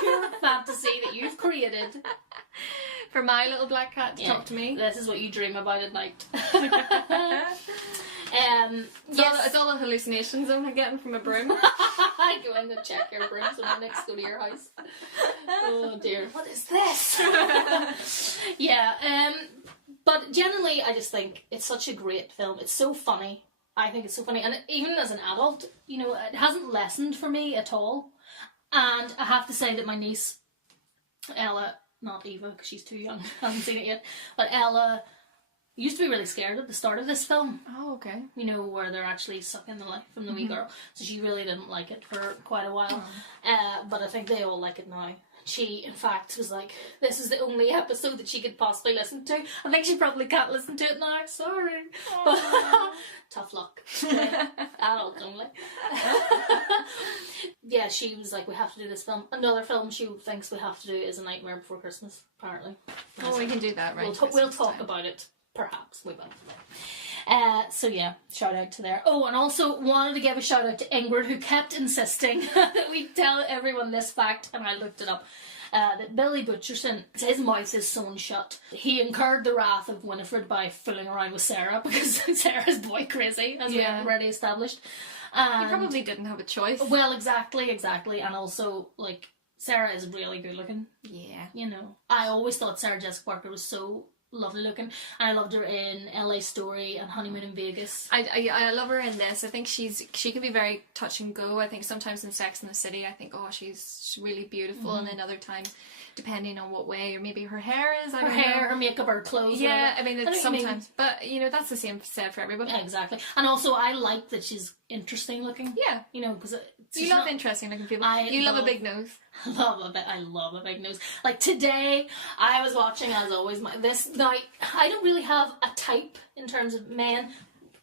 Your fantasy that you've created. For my little black cat to talk to me. This is what you dream about at night. It's all the hallucinations I'm getting from a broom. I go in to check your brooms when I next go to your house. Oh dear, what is this? But generally I just think it's such a great film. It's so funny. I think it's so funny, and even as an adult, it hasn't lessened for me at all. And I have to say that my niece Ella, not Eva because she's too young, hasn't seen it yet, but Ella used to be really scared at the start of this film. Oh, okay. Where they're actually sucking the life from the wee girl. So she really didn't like it for quite a while. But I think they all like it now. She, in fact, was like, this is the only episode that she could possibly listen to. I think she probably can't listen to it now. Sorry. But, tough luck. Adults only. Yeah, she was like, we have to do this film. Another film she thinks we have to do is A Nightmare Before Christmas, apparently. Oh, we can do that, right? We'll talk about it. Perhaps we will. So yeah, shout out to there. Oh, and also wanted to give a shout out to Ingrid, who kept insisting that we tell everyone this fact, and I looked it up. That Billy Butcherson, his mouth is sewn shut. He incurred the wrath of Winifred by fooling around with Sarah because Sarah's boy crazy, as we have already established. He probably didn't have a choice. Well, exactly, and also like Sarah is really good looking. Yeah, I always thought Sarah Jessica Parker was so lovely looking, and I loved her in LA Story and Honeymoon in Vegas. I love her in this. I think she can be very touch and go. I think sometimes in Sex and the City I think, oh, she's really beautiful, and then other times, depending on what way, or maybe her hair is, her hair, her makeup, her clothes. Yeah, I mean, it's sometimes, but that's the same said for everybody. Yeah, exactly. And also I like that she's interesting looking. Yeah, because you love interesting looking people. You love a big nose. I love a big nose. Like today, I was watching, as always, now I don't really have a type in terms of men.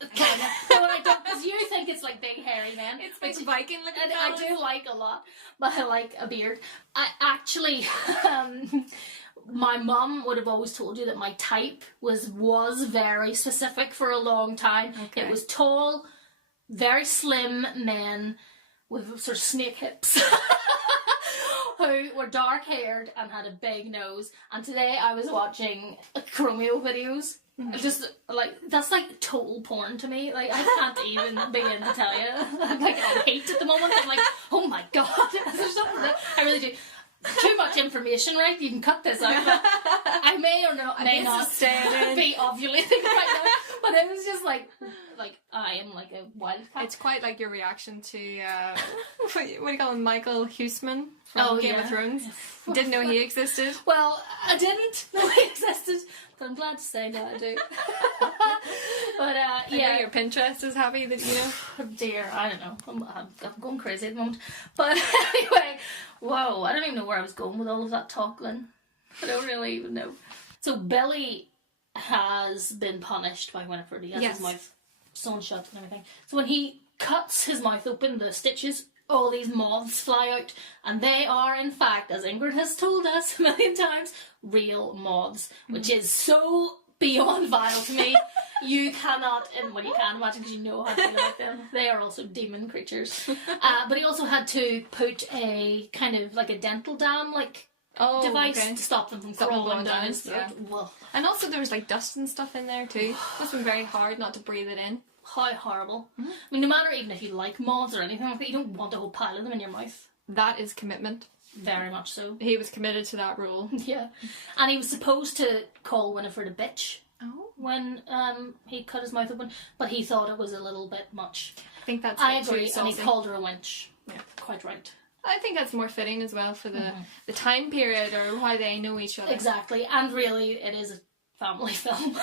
No, I don't, because you think it's like big hairy men. It's big Viking looking. I do like a lot, but I like a beard. I actually, my mum would have always told you that my type was very specific for a long time. Okay. It was tall, very slim men with sort of snake hips. Who were dark haired and had a big nose. And today I was watching Chromeo videos. Just like, that's like total porn to me. Like, I can't even begin to tell you. I'm like on hate at the moment. I'm like, oh my god. There's something that I really do. Too much information, right? You can cut this out. But I may or not be ovulating right now. But it was just like I am like a wildcat. It's quite like your reaction to what do you call him, Michael Huisman from Game of Thrones. Didn't know he existed. Well, I didn't know he existed, but I'm glad to say now I do. But I know your Pinterest is happy that Oh dear, I don't know. I'm going crazy at the moment. But anyway, whoa, I don't even know where I was going with all of that talk, Lynn. I don't really even know. So Billy has been punished by Winifred. He has his mouth sewn shut and everything. So when he cuts his mouth open, the stitches, all these moths fly out, and they are in fact, as Ingrid has told us a million times, real moths, which is so beyond vile to me. You cannot, and well, you can imagine because you know how to feel about them. They are also demon creatures. But he also had to put a kind of like a dental dam device to stop them from crawling down his throat. Yeah. And also there was like dust and stuff in there too. It must have been very hard not to breathe it in. How horrible. Mm-hmm. I mean, no matter even if you like moths or anything like that, you don't want a whole pile of them in your mouth. That is commitment. Very much so. He was committed to that role. Yeah. And he was supposed to call Winifred a bitch. Oh. When he cut his mouth open, but he thought it was a little bit much. I think that's I agree, and he called her a wench. Yeah. Quite right. I think that's more fitting as well for the time period or how they know each other. Exactly, and really it is a family film.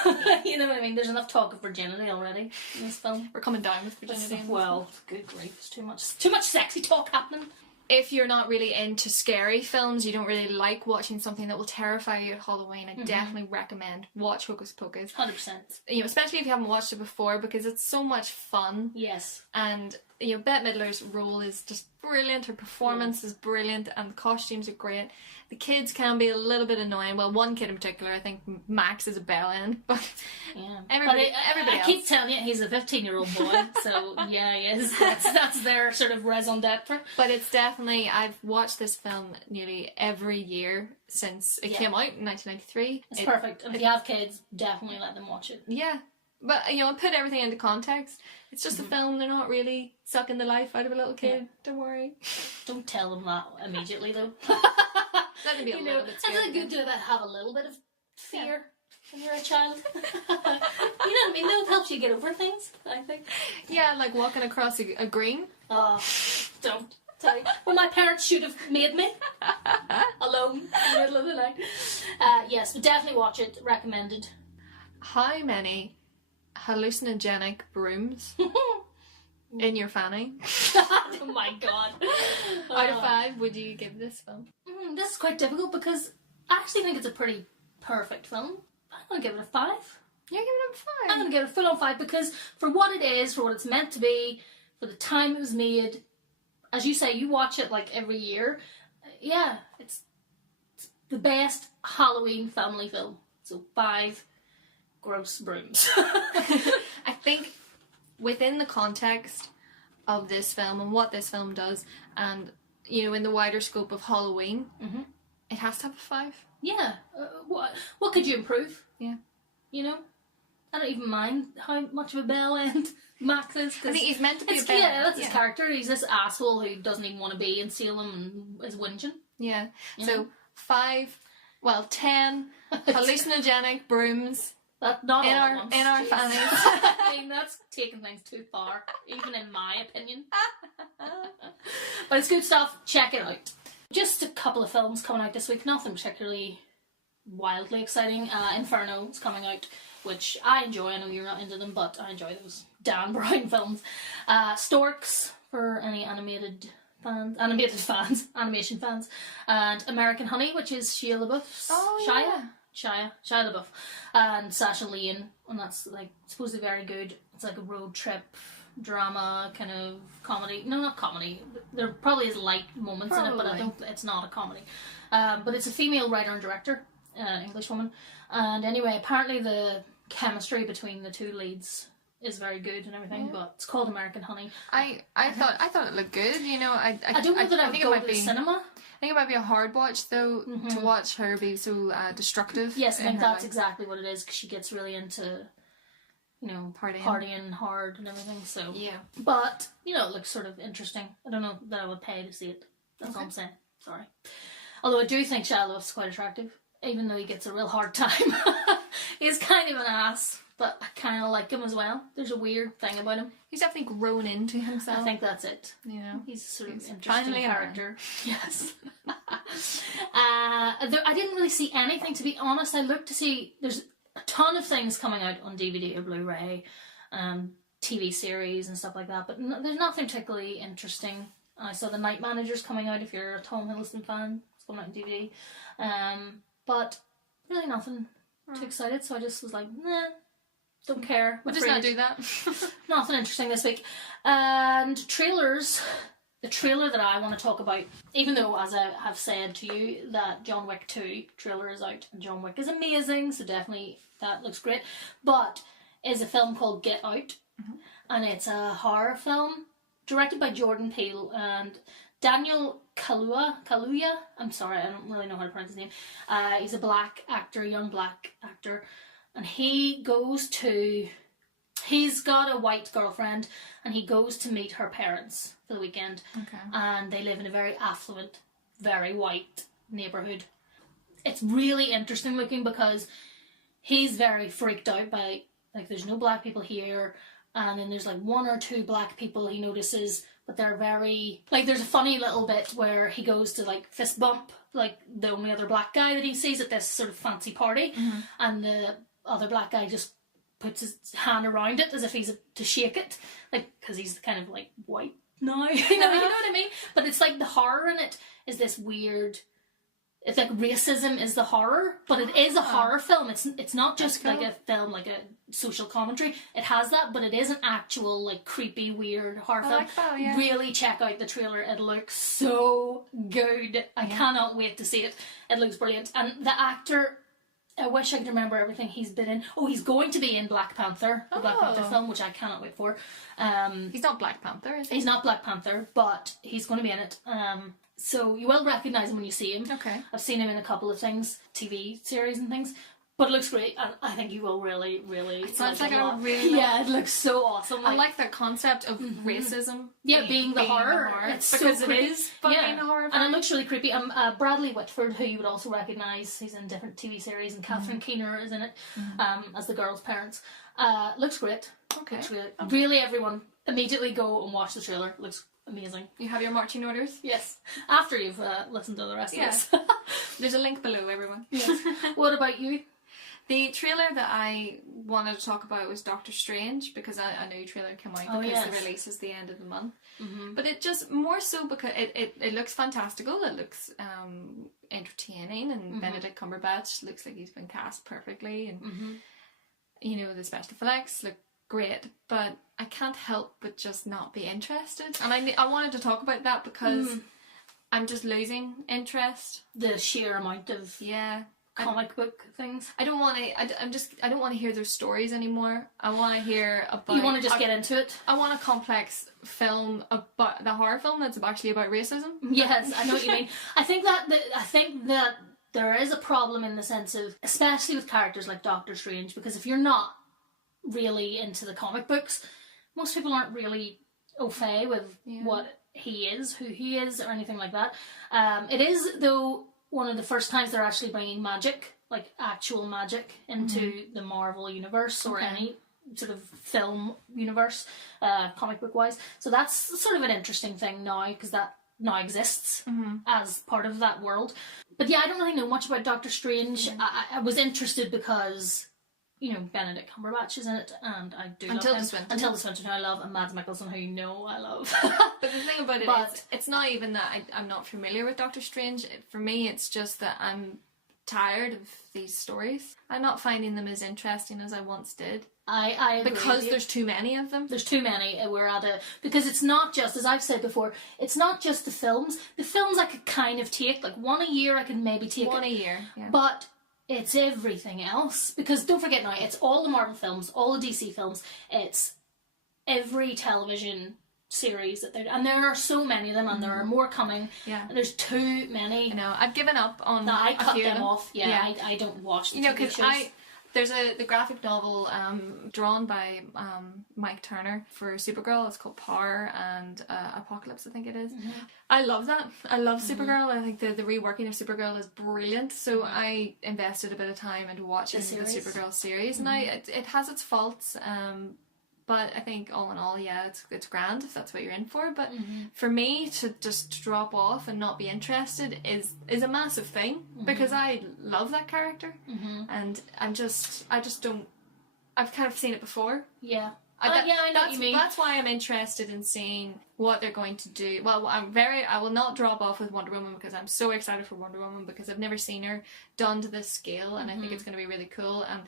You know what I mean? There's enough talk of virginity already in this film. We're coming down with virginity. Well, good grief, it's too much sexy talk happening. If you're not really into scary films, you don't really like watching something that will terrify you at Halloween, I definitely recommend watch Hocus Pocus. 100%. You know, especially if you haven't watched it before, because it's so much fun. Yes. And you know, Bette Midler's role is just brilliant. Her performance is brilliant, and the costumes are great. The kids can be a little bit annoying. Well, one kid in particular, I think Max is a bell end, but everybody else. I keep telling you, he's a 15-year-old boy, so yeah, he is. That's their sort of raison d'etre. But it's definitely, I've watched this film nearly every year since it came out in 1993. It's perfect. And if you have kids, definitely let them watch it. Yeah. But, you know, put everything into context. It's just a film. They're not really sucking the life out of a little kid. Yeah. Don't worry. Don't tell them that immediately, though. That can be a little bit scary. It's good to have a little bit of fear when you're a child. You know what I mean? That helps you get over things, I think. Yeah, like walking across a green. Oh, don't. Sorry. Well, my parents should have made me alone in the middle of the night. Yes, but definitely watch it. Recommended. How many hallucinogenic brooms in your fanny? Oh my god. Out of 5 would you give this film? This is quite difficult because I actually think it's a pretty perfect film. I'm going to give it a 5. You're giving it a 5? I'm going to give it a full-on 5 because for what it is, for what it's meant to be, for the time it was made, as you say, you watch it like every year. Yeah, it's the best Halloween family film. So 5 gross brooms. I think within the context of this film and what this film does, and you know, in the wider scope of Halloween, it has to have a 5. Yeah. What could you improve? Yeah. You know, I don't even mind how much of a bell end Max is. I think he's meant to be a bell end. Yeah, that's his character. He's this asshole who doesn't even want to be in Salem and is whinging. Yeah. So 10 hallucinogenic brooms. That not in all our at once, in our fannies. I mean, that's taking things too far, even in my opinion. But it's good stuff. Check it out. Just a couple of films coming out this week. Nothing particularly wildly exciting. Inferno is coming out, which I enjoy. I know you're not into them, but I enjoy those Dan Brown films. Storks for any animation fans, and American Honey, which is Shia LaBeouf's Shia LaBeouf and Sasha Lane, and that's like supposed to be very good. It's like a road trip drama kind of comedy. No, not comedy. There probably is light moments in it, but it's not a comedy. But it's a female writer and director, English woman. And anyway, apparently the chemistry between the two leads is very good and everything. But it's called American Honey. I thought it looked good. You know, I don't know that I would go to the cinema. I think it might be a hard watch though to watch her be so destructive. Yes, I think that's exactly what it is, because she gets really into, you know, partying hard and everything. So yeah, but you know, it looks sort of interesting. I don't know that I would pay to see it. That's all I'm saying. Sorry. Although I do think Shia LaBeouf's quite attractive, even though he gets a real hard time. He's kind of an ass, but I kind of like him as well. There's a weird thing about him. He's definitely grown into himself. I think that's it. You know, he's sort of interesting character. Yes. I didn't really see anything, to be honest. I looked to see, there's a ton of things coming out on DVD or Blu-ray, TV series and stuff like that, but there's nothing particularly interesting. I saw The Night Manager's coming out. If you're a Tom Hiddleston fan, it's coming out on DVD. But really nothing too excited, so I just was like, nah. Don't care. We'll just not do that. Nothing interesting this week. And trailers the trailer that I want to talk about, even though, as I have said to you, that John Wick 2 trailer is out, and John Wick is amazing, so definitely that looks great, but is a film called Get Out, and it's a horror film directed by Jordan Peele and Daniel Kaluuya. I'm sorry, I don't really know how to pronounce his name. He's a black actor, young black actor, and he's got a white girlfriend, and he goes to meet her parents for the weekend. Okay. And they live in a very affluent, very white neighbourhood. It's really interesting looking because he's very freaked out by, like, there's no black people here, and then there's like one or two black people he notices, but they're very, like, there's a funny little bit where he goes to like fist bump like the only other black guy that he sees at this sort of fancy party, and the other black guy just puts his hand around it as if he's to shake it, like, because he's kind of like white now, you know what I mean? But it's like the horror in it is this weird, it's like racism is the horror, but it is a horror film. It's not just like a film, like a social commentary. It has that, but it is an actual, like, creepy, weird horror film. Like that, yeah. Really check out the trailer. It looks so good. I cannot wait to see it. It looks brilliant. And the actor, I wish I could remember everything he's been in. Oh, he's going to be in Black Panther, the Black Panther film, which I cannot wait for. He's not Black Panther, is he? He's not Black Panther, but he's going to be in it. So you will recognise him when you see him. Okay. I've seen him in a couple of things, TV series and things. But it looks great, and I think you will really, really. It sounds like a really. Yeah, it looks so awesome. I like that concept of racism. Yeah, being the horror. It's because so it is fucking a horror. And it looks really creepy. Bradley Whitford, who you would also recognise, he's in different TV series, and Catherine Keener is in it as the girls' parents. Looks great. Okay. Looks great. Really, everyone immediately go and watch the trailer. Looks amazing. You have your marching orders? Yes. After you've listened to the rest of this. There's a link below, everyone. Yes. What about you? The trailer that I wanted to talk about was Doctor Strange, because a new trailer came out because the release is the end of the month. But it just, more so because it looks fantastical, it looks entertaining, and Benedict Cumberbatch looks like he's been cast perfectly, and you know, the special effects look great, but I can't help but just not be interested. And I wanted to talk about that because I'm just losing interest. The sheer amount of comic book things. I don't want to. I don't want to hear their stories anymore. I want to hear about. You want to just get into it. I want a complex film about the horror film that's actually about racism. Yes, I know what you mean. I think that there is a problem in the sense of, especially with characters like Doctor Strange, because if you're not really into the comic books, most people aren't really au fait with what he is, who he is, or anything like that. It is, though, one of the first times they're actually bringing magic, like actual magic, into the Marvel universe or any sort of film universe, comic book wise. So that's sort of an interesting thing now, because that now exists as part of that world. But yeah, I don't really know much about Doctor Strange. I was interested because, you know, Benedict Cumberbatch is in it, and I do love him. Tilda Swinton, who I love, and Mads Mikkelsen, who you know I love. But the thing about it is, it's not even that I'm not familiar with Doctor Strange. For me, it's just that I'm tired of these stories. I'm not finding them as interesting as I once did. I agree because there's too many of them. There's too many. Because it's not just, as I've said before, it's not just the films. The films I could kind of take, like one a year I could maybe take. One a year, yeah. But it's everything else. Because don't forget now, it's all the Marvel films, all the DC films, it's every television series that and there are so many of them, and there are more coming. Yeah, there's too many. I know. I've given up on. No, I cut them off. Yeah. I don't watch. You know, because there's the graphic novel drawn by Mike Turner for Supergirl. It's called Power and Apocalypse, I think it is. I love that. I love Supergirl. I think the reworking of Supergirl is brilliant. So I invested a bit of time into watching the Supergirl series, and it has its faults. But I think all in all, yeah, it's grand if that's what you're in for. But for me to just drop off and not be interested is a massive thing, because I love that character, and I just don't. I've kind of seen it before. Yeah. I know what you mean. That's why I'm interested in seeing what they're going to do. Well, I will not drop off with Wonder Woman, because I'm so excited for Wonder Woman, because I've never seen her done to this scale, and I think it's going to be really cool. And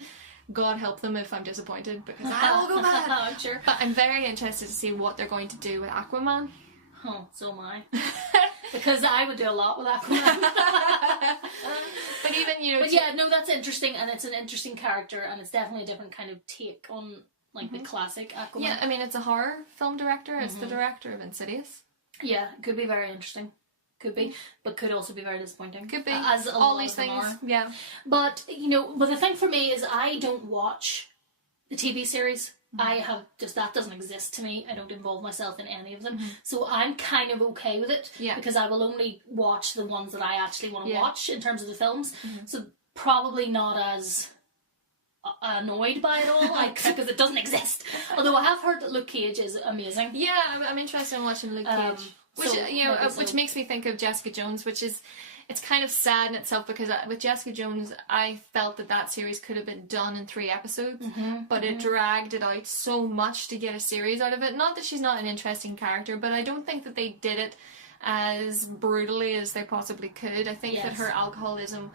God help them if I'm disappointed, because I will go mad. I'm sure. But I'm very interested to see what they're going to do with Aquaman. Oh, so am I. Because I would do a lot with Aquaman. But even, you know... But yeah, no, that's interesting, and it's an interesting character, and it's definitely a different kind of take on, like, the classic Aquaman. Yeah, I mean, it's a horror film director. It's the director of Insidious. Yeah, it could be very interesting. Could be, but could also be very disappointing. Could be. As all these things are. Yeah. But, you know, but the thing for me is I don't watch the TV series. I have just, that doesn't exist to me. I don't involve myself in any of them. So I'm kind of okay with it. Yeah. Because I will only watch the ones that I actually want to watch in terms of the films. So probably not as annoyed by it all, because it doesn't exist. Although I have heard that Luke Cage is amazing. Yeah, I'm interested in watching Luke Cage. Which, so, you know, which makes me think of Jessica Jones, which is, it's kind of sad in itself, because with Jessica Jones, I felt that series could have been done in 3 episodes, but it dragged it out so much to get a series out of it. Not that she's not an interesting character, but I don't think that they did it as brutally as they possibly could. I think that her alcoholism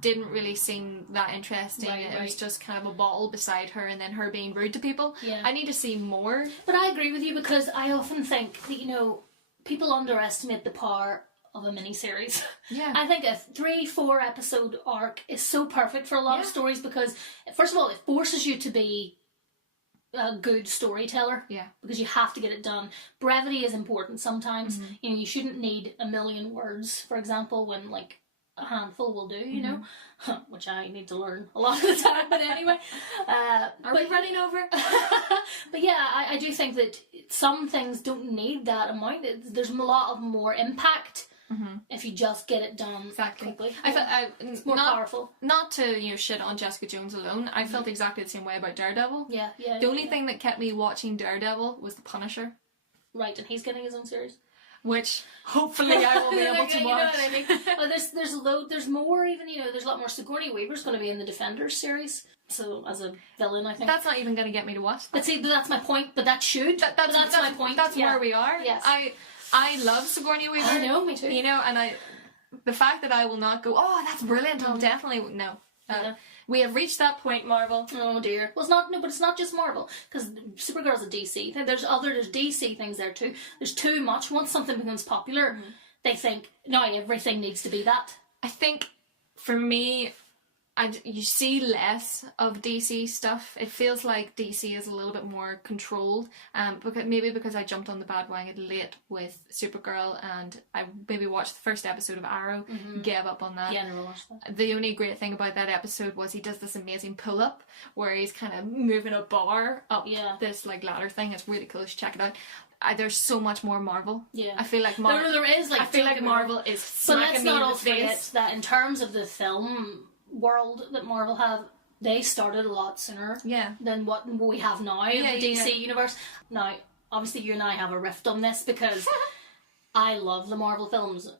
didn't really seem that interesting. It was just kind of a bottle beside her, and then her being rude to people. I need to see more. But I agree with you, because I often think that, you know, people underestimate the power of a miniseries. Yeah. I think a 3-4 episode arc is so perfect for a lot of stories, because, first of all, it forces you to be a good storyteller. Yeah. Because you have to get it done. Brevity is important sometimes. You know, you shouldn't need 1,000,000 words, for example, when, like, a handful will do, you know, which I need to learn a lot of the time, but anyway. Are we running over? But yeah, I do think that some things don't need that amount. There's a lot of more impact if you just get it done quickly. It's more powerful. Not to, you know, shit on Jessica Jones alone. I felt exactly the same way about Daredevil. Yeah. The only thing that kept me watching Daredevil was The Punisher. Right, and he's getting his own series. Which hopefully I will be able to watch. You know what I mean? Well, there's more, even, you know, there's a lot more. Sigourney Weaver's going to be in the Defenders series, so as a villain, I think. That's not even going to get me to watch that. But see, that's my point. But that should. That's my point. That's where we are. Yes. I love Sigourney Weaver. I know, me too. You know, and the fact that I will not go, oh, that's brilliant. I'll definitely no. We have reached that point, Marvel. Oh dear. Well, but it's not just Marvel, because Supergirl's a DC thing. There's DC things there too. There's too much. Once something becomes popular, they think, no, everything needs to be that. I think, for me, you see less of DC stuff. It feels like DC is a little bit more controlled, because I jumped on the bandwagon late with Supergirl, and I maybe watched the first episode of Arrow, gave up on that. Yeah, I never watched that. The only great thing about that episode was he does this amazing pull-up where he's kind of moving a bar up this like ladder thing. It's really cool. You should check it out. There's so much more Marvel. Yeah, I feel like there is. Like, I feel like Marvel is smacking me in the face. But let's not all forget that in terms of the film world that Marvel have, they started a lot sooner than what we have now in the DC universe. Now, obviously you and I have a rift on this, because I love the Marvel films,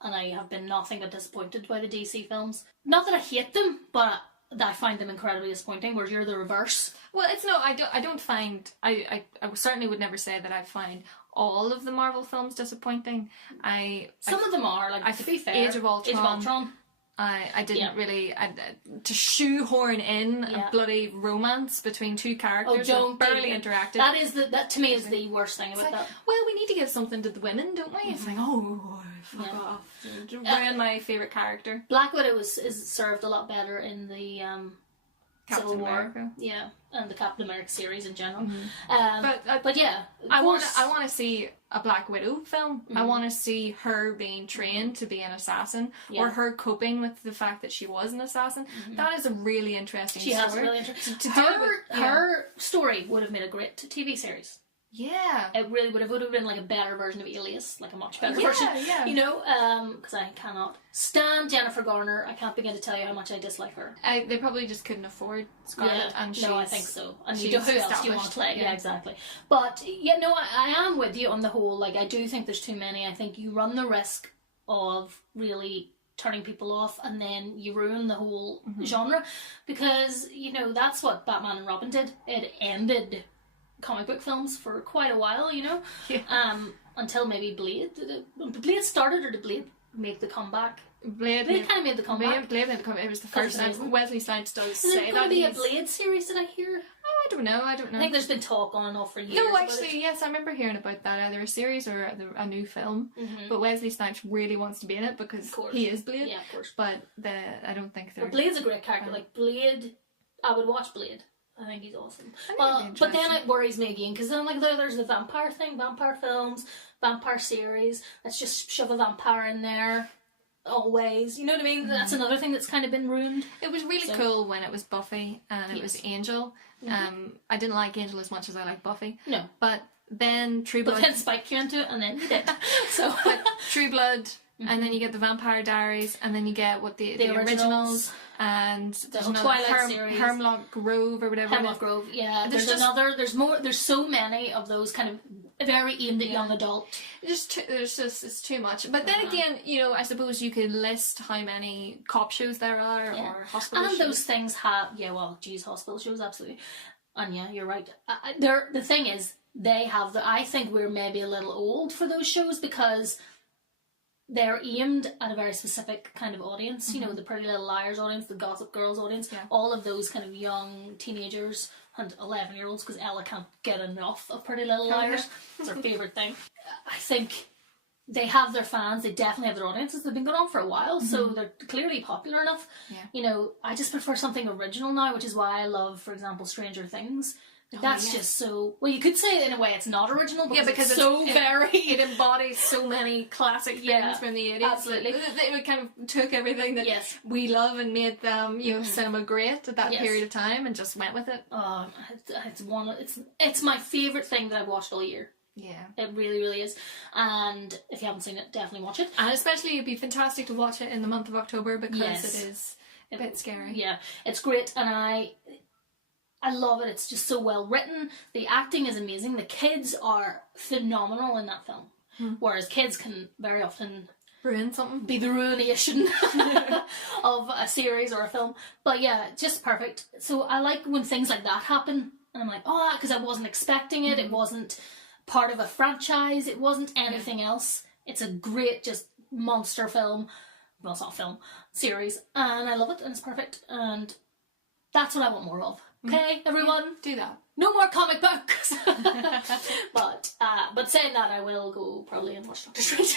and I have been nothing but disappointed by the DC films. Not that I hate them, but I find them incredibly disappointing, whereas you're the reverse. Well, it's no, I don't find, I certainly would never say that I find all of the Marvel films disappointing. Some of them are, like, to be fair, Age of Ultron. I didn't really to shoehorn in a bloody romance between two characters that barely interacted. That to me is the worst thing about that. Well, we need to give something to the women, don't we? It's like, fuck off. Ruin my favourite character. Black Widow is served a lot better in the Civil War. America. Yeah, and the Captain America series in general. But yeah, I want to see a Black Widow film. I want to see her being trained to be an assassin, or her coping with the fact that she was an assassin. That is a really interesting story. She has a really interesting. Her story would have made a great TV series. Yeah, it really would have. Would have been like a better version of Alias, like a much better version. Yeah, you know, because I cannot stand Jennifer Garner. I can't begin to tell you how much I dislike her. They probably just couldn't afford Scarlett, and no, I think so. And who else do you want to play? Yeah, exactly. But I am with you on the whole. Like, I do think there's too many. I think you run the risk of really turning people off, and then you ruin the whole genre, because that's what Batman and Robin did. It ended comic book films for quite a while, until maybe Blade. Did Blade started, or did Blade make the comeback? Blade kind of made the comeback. Blade made the comeback. It was the first time. Wesley Snipes does say that. Is there going to be a Blade series, did I hear? I don't know. I think there's been talk on and off for years. No, actually, yes, I remember hearing about that, either a series or a new film. But Wesley Snipes really wants to be in it because he is Blade. Yeah, of course. But I don't think they're... But Blade's a great character. Like, Blade, I would watch Blade. I think he's awesome. But then it worries me again, because then, like, there's the vampire thing, vampire films, vampire series. Let's just shove a vampire in there. Always, you know what I mean? That's another thing that's kind of been ruined. It was really cool when it was Buffy and it was Angel. I didn't like Angel as much as I like Buffy. No. But then True Blood... But then Spike came into it and then you did. So, but True Blood, and then you get the Vampire Diaries, and then you get the originals, and there's the Twilight series. Hemlock Grove or whatever. Hemlock Grove, yeah. There's more, there's so many of those kind of very aimed at young adult. It's too much. But then again, you know, I suppose you could list how many cop shows there are or hospital shows. And those things have, hospital shows, absolutely. And yeah, you're right. The thing is, they have I think we're maybe a little old for those shows because they're aimed at a very specific kind of audience. You know, the Pretty Little Liars audience, the Gossip Girls audience, all of those kind of young teenagers and 11-year-olds, because Ella can't get enough of Pretty Little Liars. It's her favourite thing. I think they have their fans, they definitely have their audiences. They've been going on for a while, so they're clearly popular enough. Yeah. You know, I just prefer something original now, which is why I love, for example, Stranger Things. That's just so... Well, you could say in a way it's not original, because it's so very... It embodies so many classic things from the 80s. Absolutely. It kind of took everything that we love and made them, you know, cinema great at that period of time and just went with it. Oh, it's my favourite thing that I've watched all year. Yeah. It really, really is. And if you haven't seen it, definitely watch it. And especially it'd be fantastic to watch it in the month of October because it is a bit scary. Yeah, it's great, and I love it. It's just so well written. The acting is amazing. The kids are phenomenal in that film. Whereas kids can very often ruin something. Be the ruination of a series or a film. But yeah, just perfect. So I like when things like that happen. And I'm like, because I wasn't expecting it. It wasn't part of a franchise. It wasn't anything else. It's a great, just monster film. Well, it's not a film. Series. And I love it. And it's perfect. And that's what I want more of. Okay, everyone? Do that. No more comic books! But saying that, I will go probably and watch Doctor Strange.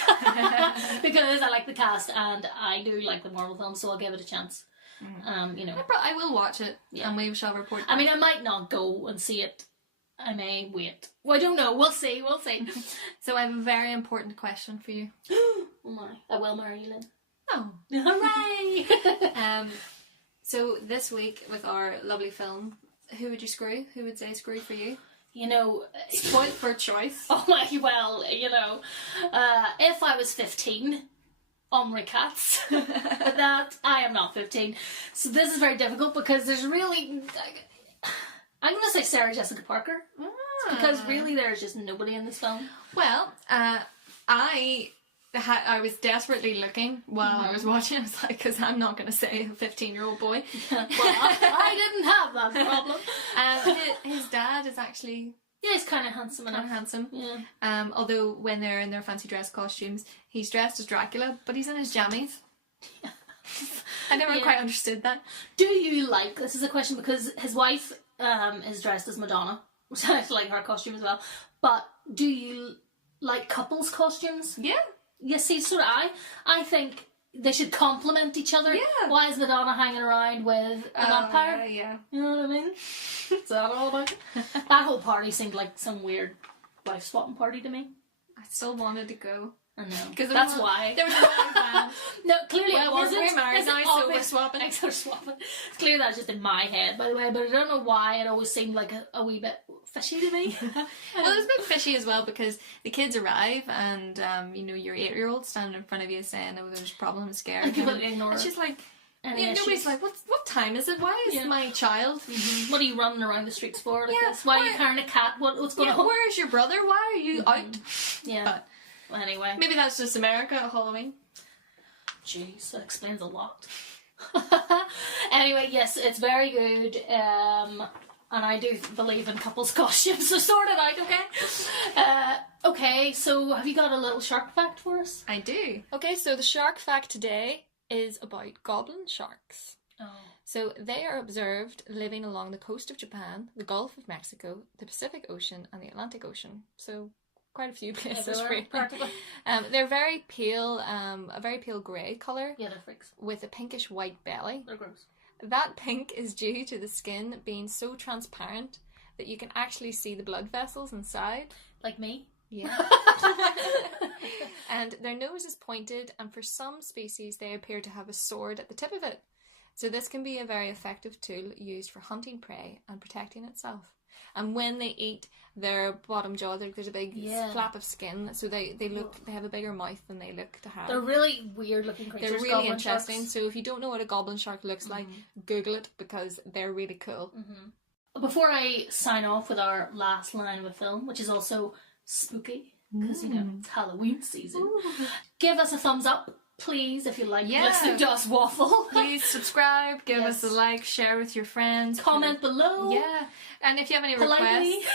Because I like the cast and I do like the Marvel films, so I'll give it a chance. You know. I will watch it and we shall report back. I mean, I might not go and see it. I may wait. Well, I don't know. We'll see. So I have a very important question for you. Oh my. I will marry you, Lynn. Oh. Hooray! So this week with our lovely film, who would you screw? Who would say screw for you? You know, spoiled for choice. Oh my, well, you know, if I was 15, Omri Katz, but that I am not 15. So this is very difficult because there's really, I'm going to say Sarah Jessica Parker, because really there's just nobody in this film. Well, I was desperately looking while I was watching. I was like, because I'm not going to say a 15-year-old boy. Well, I didn't have that problem. His dad is actually... Yeah, he's kind of handsome enough. Yeah. Although when they're in their fancy dress costumes, he's dressed as Dracula, but he's in his jammies. Yeah. I never quite understood that. Do you like... This is a question because his wife is dressed as Madonna, which I like her costume as well. But do you like couples' costumes? Yeah. Yeah, see, so do I think they should complement each other. Yeah. Why is Madonna hanging around with a vampire? Yeah. You know what I mean? Is that all about it? That whole party seemed like some weird wife swapping party to me. I still wanted to go. I know. Because that's why. There was no plan. No, clearly it wasn't. We're married now, so we're swapping. We're swapping. It's clear that's just in my head, by the way, but I don't know why it always seemed like a wee bit fishy to me. Well, it was a bit fishy as well because the kids arrive and, you know, your 8-year-old standing in front of you saying, oh, there's a problem, I'm scared. And people ignore it. And she's like... nobody's like, what time is it? Why is my child? What are you running around the streets for? Like this? Why are you carrying a cat? What's going on? Where's your brother? Why are you out? Yeah. But well, anyway. Maybe that's just America at Halloween. Jeez, that explains a lot. Anyway, yes, it's very good. And I do believe in couples' costumes, so sort it out, okay? Okay, so have you got a little shark fact for us? I do. Okay, so the shark fact today is about goblin sharks. Oh. So they are observed living along the coast of Japan, the Gulf of Mexico, the Pacific Ocean, and the Atlantic Ocean. So quite a few places, really. They're very pale, a very pale grey colour. Yeah, they're freaks. With a pinkish white belly. They're gross. That pink is due to the skin being so transparent that you can actually see the blood vessels inside. Like me? Yeah. And their nose is pointed, and for some species they appear to have a sword at the tip of it. So this can be a very effective tool used for hunting prey and protecting itself. And when they eat, their bottom jaw, there's a big flap of skin, so they have a bigger mouth than they look to have. They're really weird looking creatures. They're really interesting. Sharks. So if you don't know what a goblin shark looks like, Google it, because they're really cool. Before I sign off with our last line of a film, which is also spooky, because it's Halloween season, give us a thumbs up, please, if you like listening to us waffle. Please subscribe, give us a like, share with your friends. Comment below. Yeah. And if you have any requests,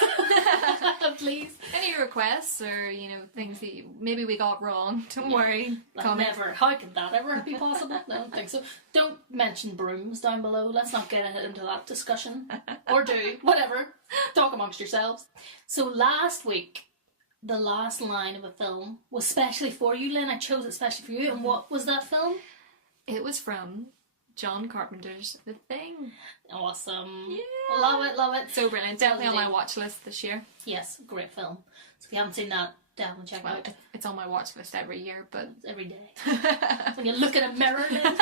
please. Any requests or, things that maybe we got wrong, don't worry. Comment. Never. How could that ever be possible? I don't think so. Don't mention brooms down below. Let's not get into that discussion. Or do. Whatever. Talk amongst yourselves. So last week, the last line of a film was specially for you, Lynn. I chose it specially for you. And what was that film? It was from John Carpenter's The Thing. Awesome. Yeah. Love it. So brilliant. Definitely on my watch list this year. Yes, great film. So if you haven't seen that, definitely check it out. It's on my watch list every year, but... Every day. When you look in a mirror, Lynn.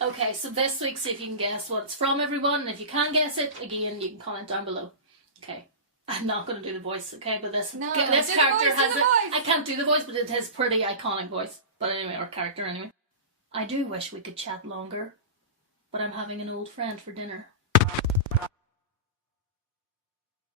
Okay, so this week, see if you can guess what it's from, everyone. And if you can't guess it, again, you can comment down below. Okay. I'm not going to do the voice, okay? But this character has I can't do the voice, but it has pretty iconic voice. But anyway, or character anyway. I do wish we could chat longer, but I'm having an old friend for dinner.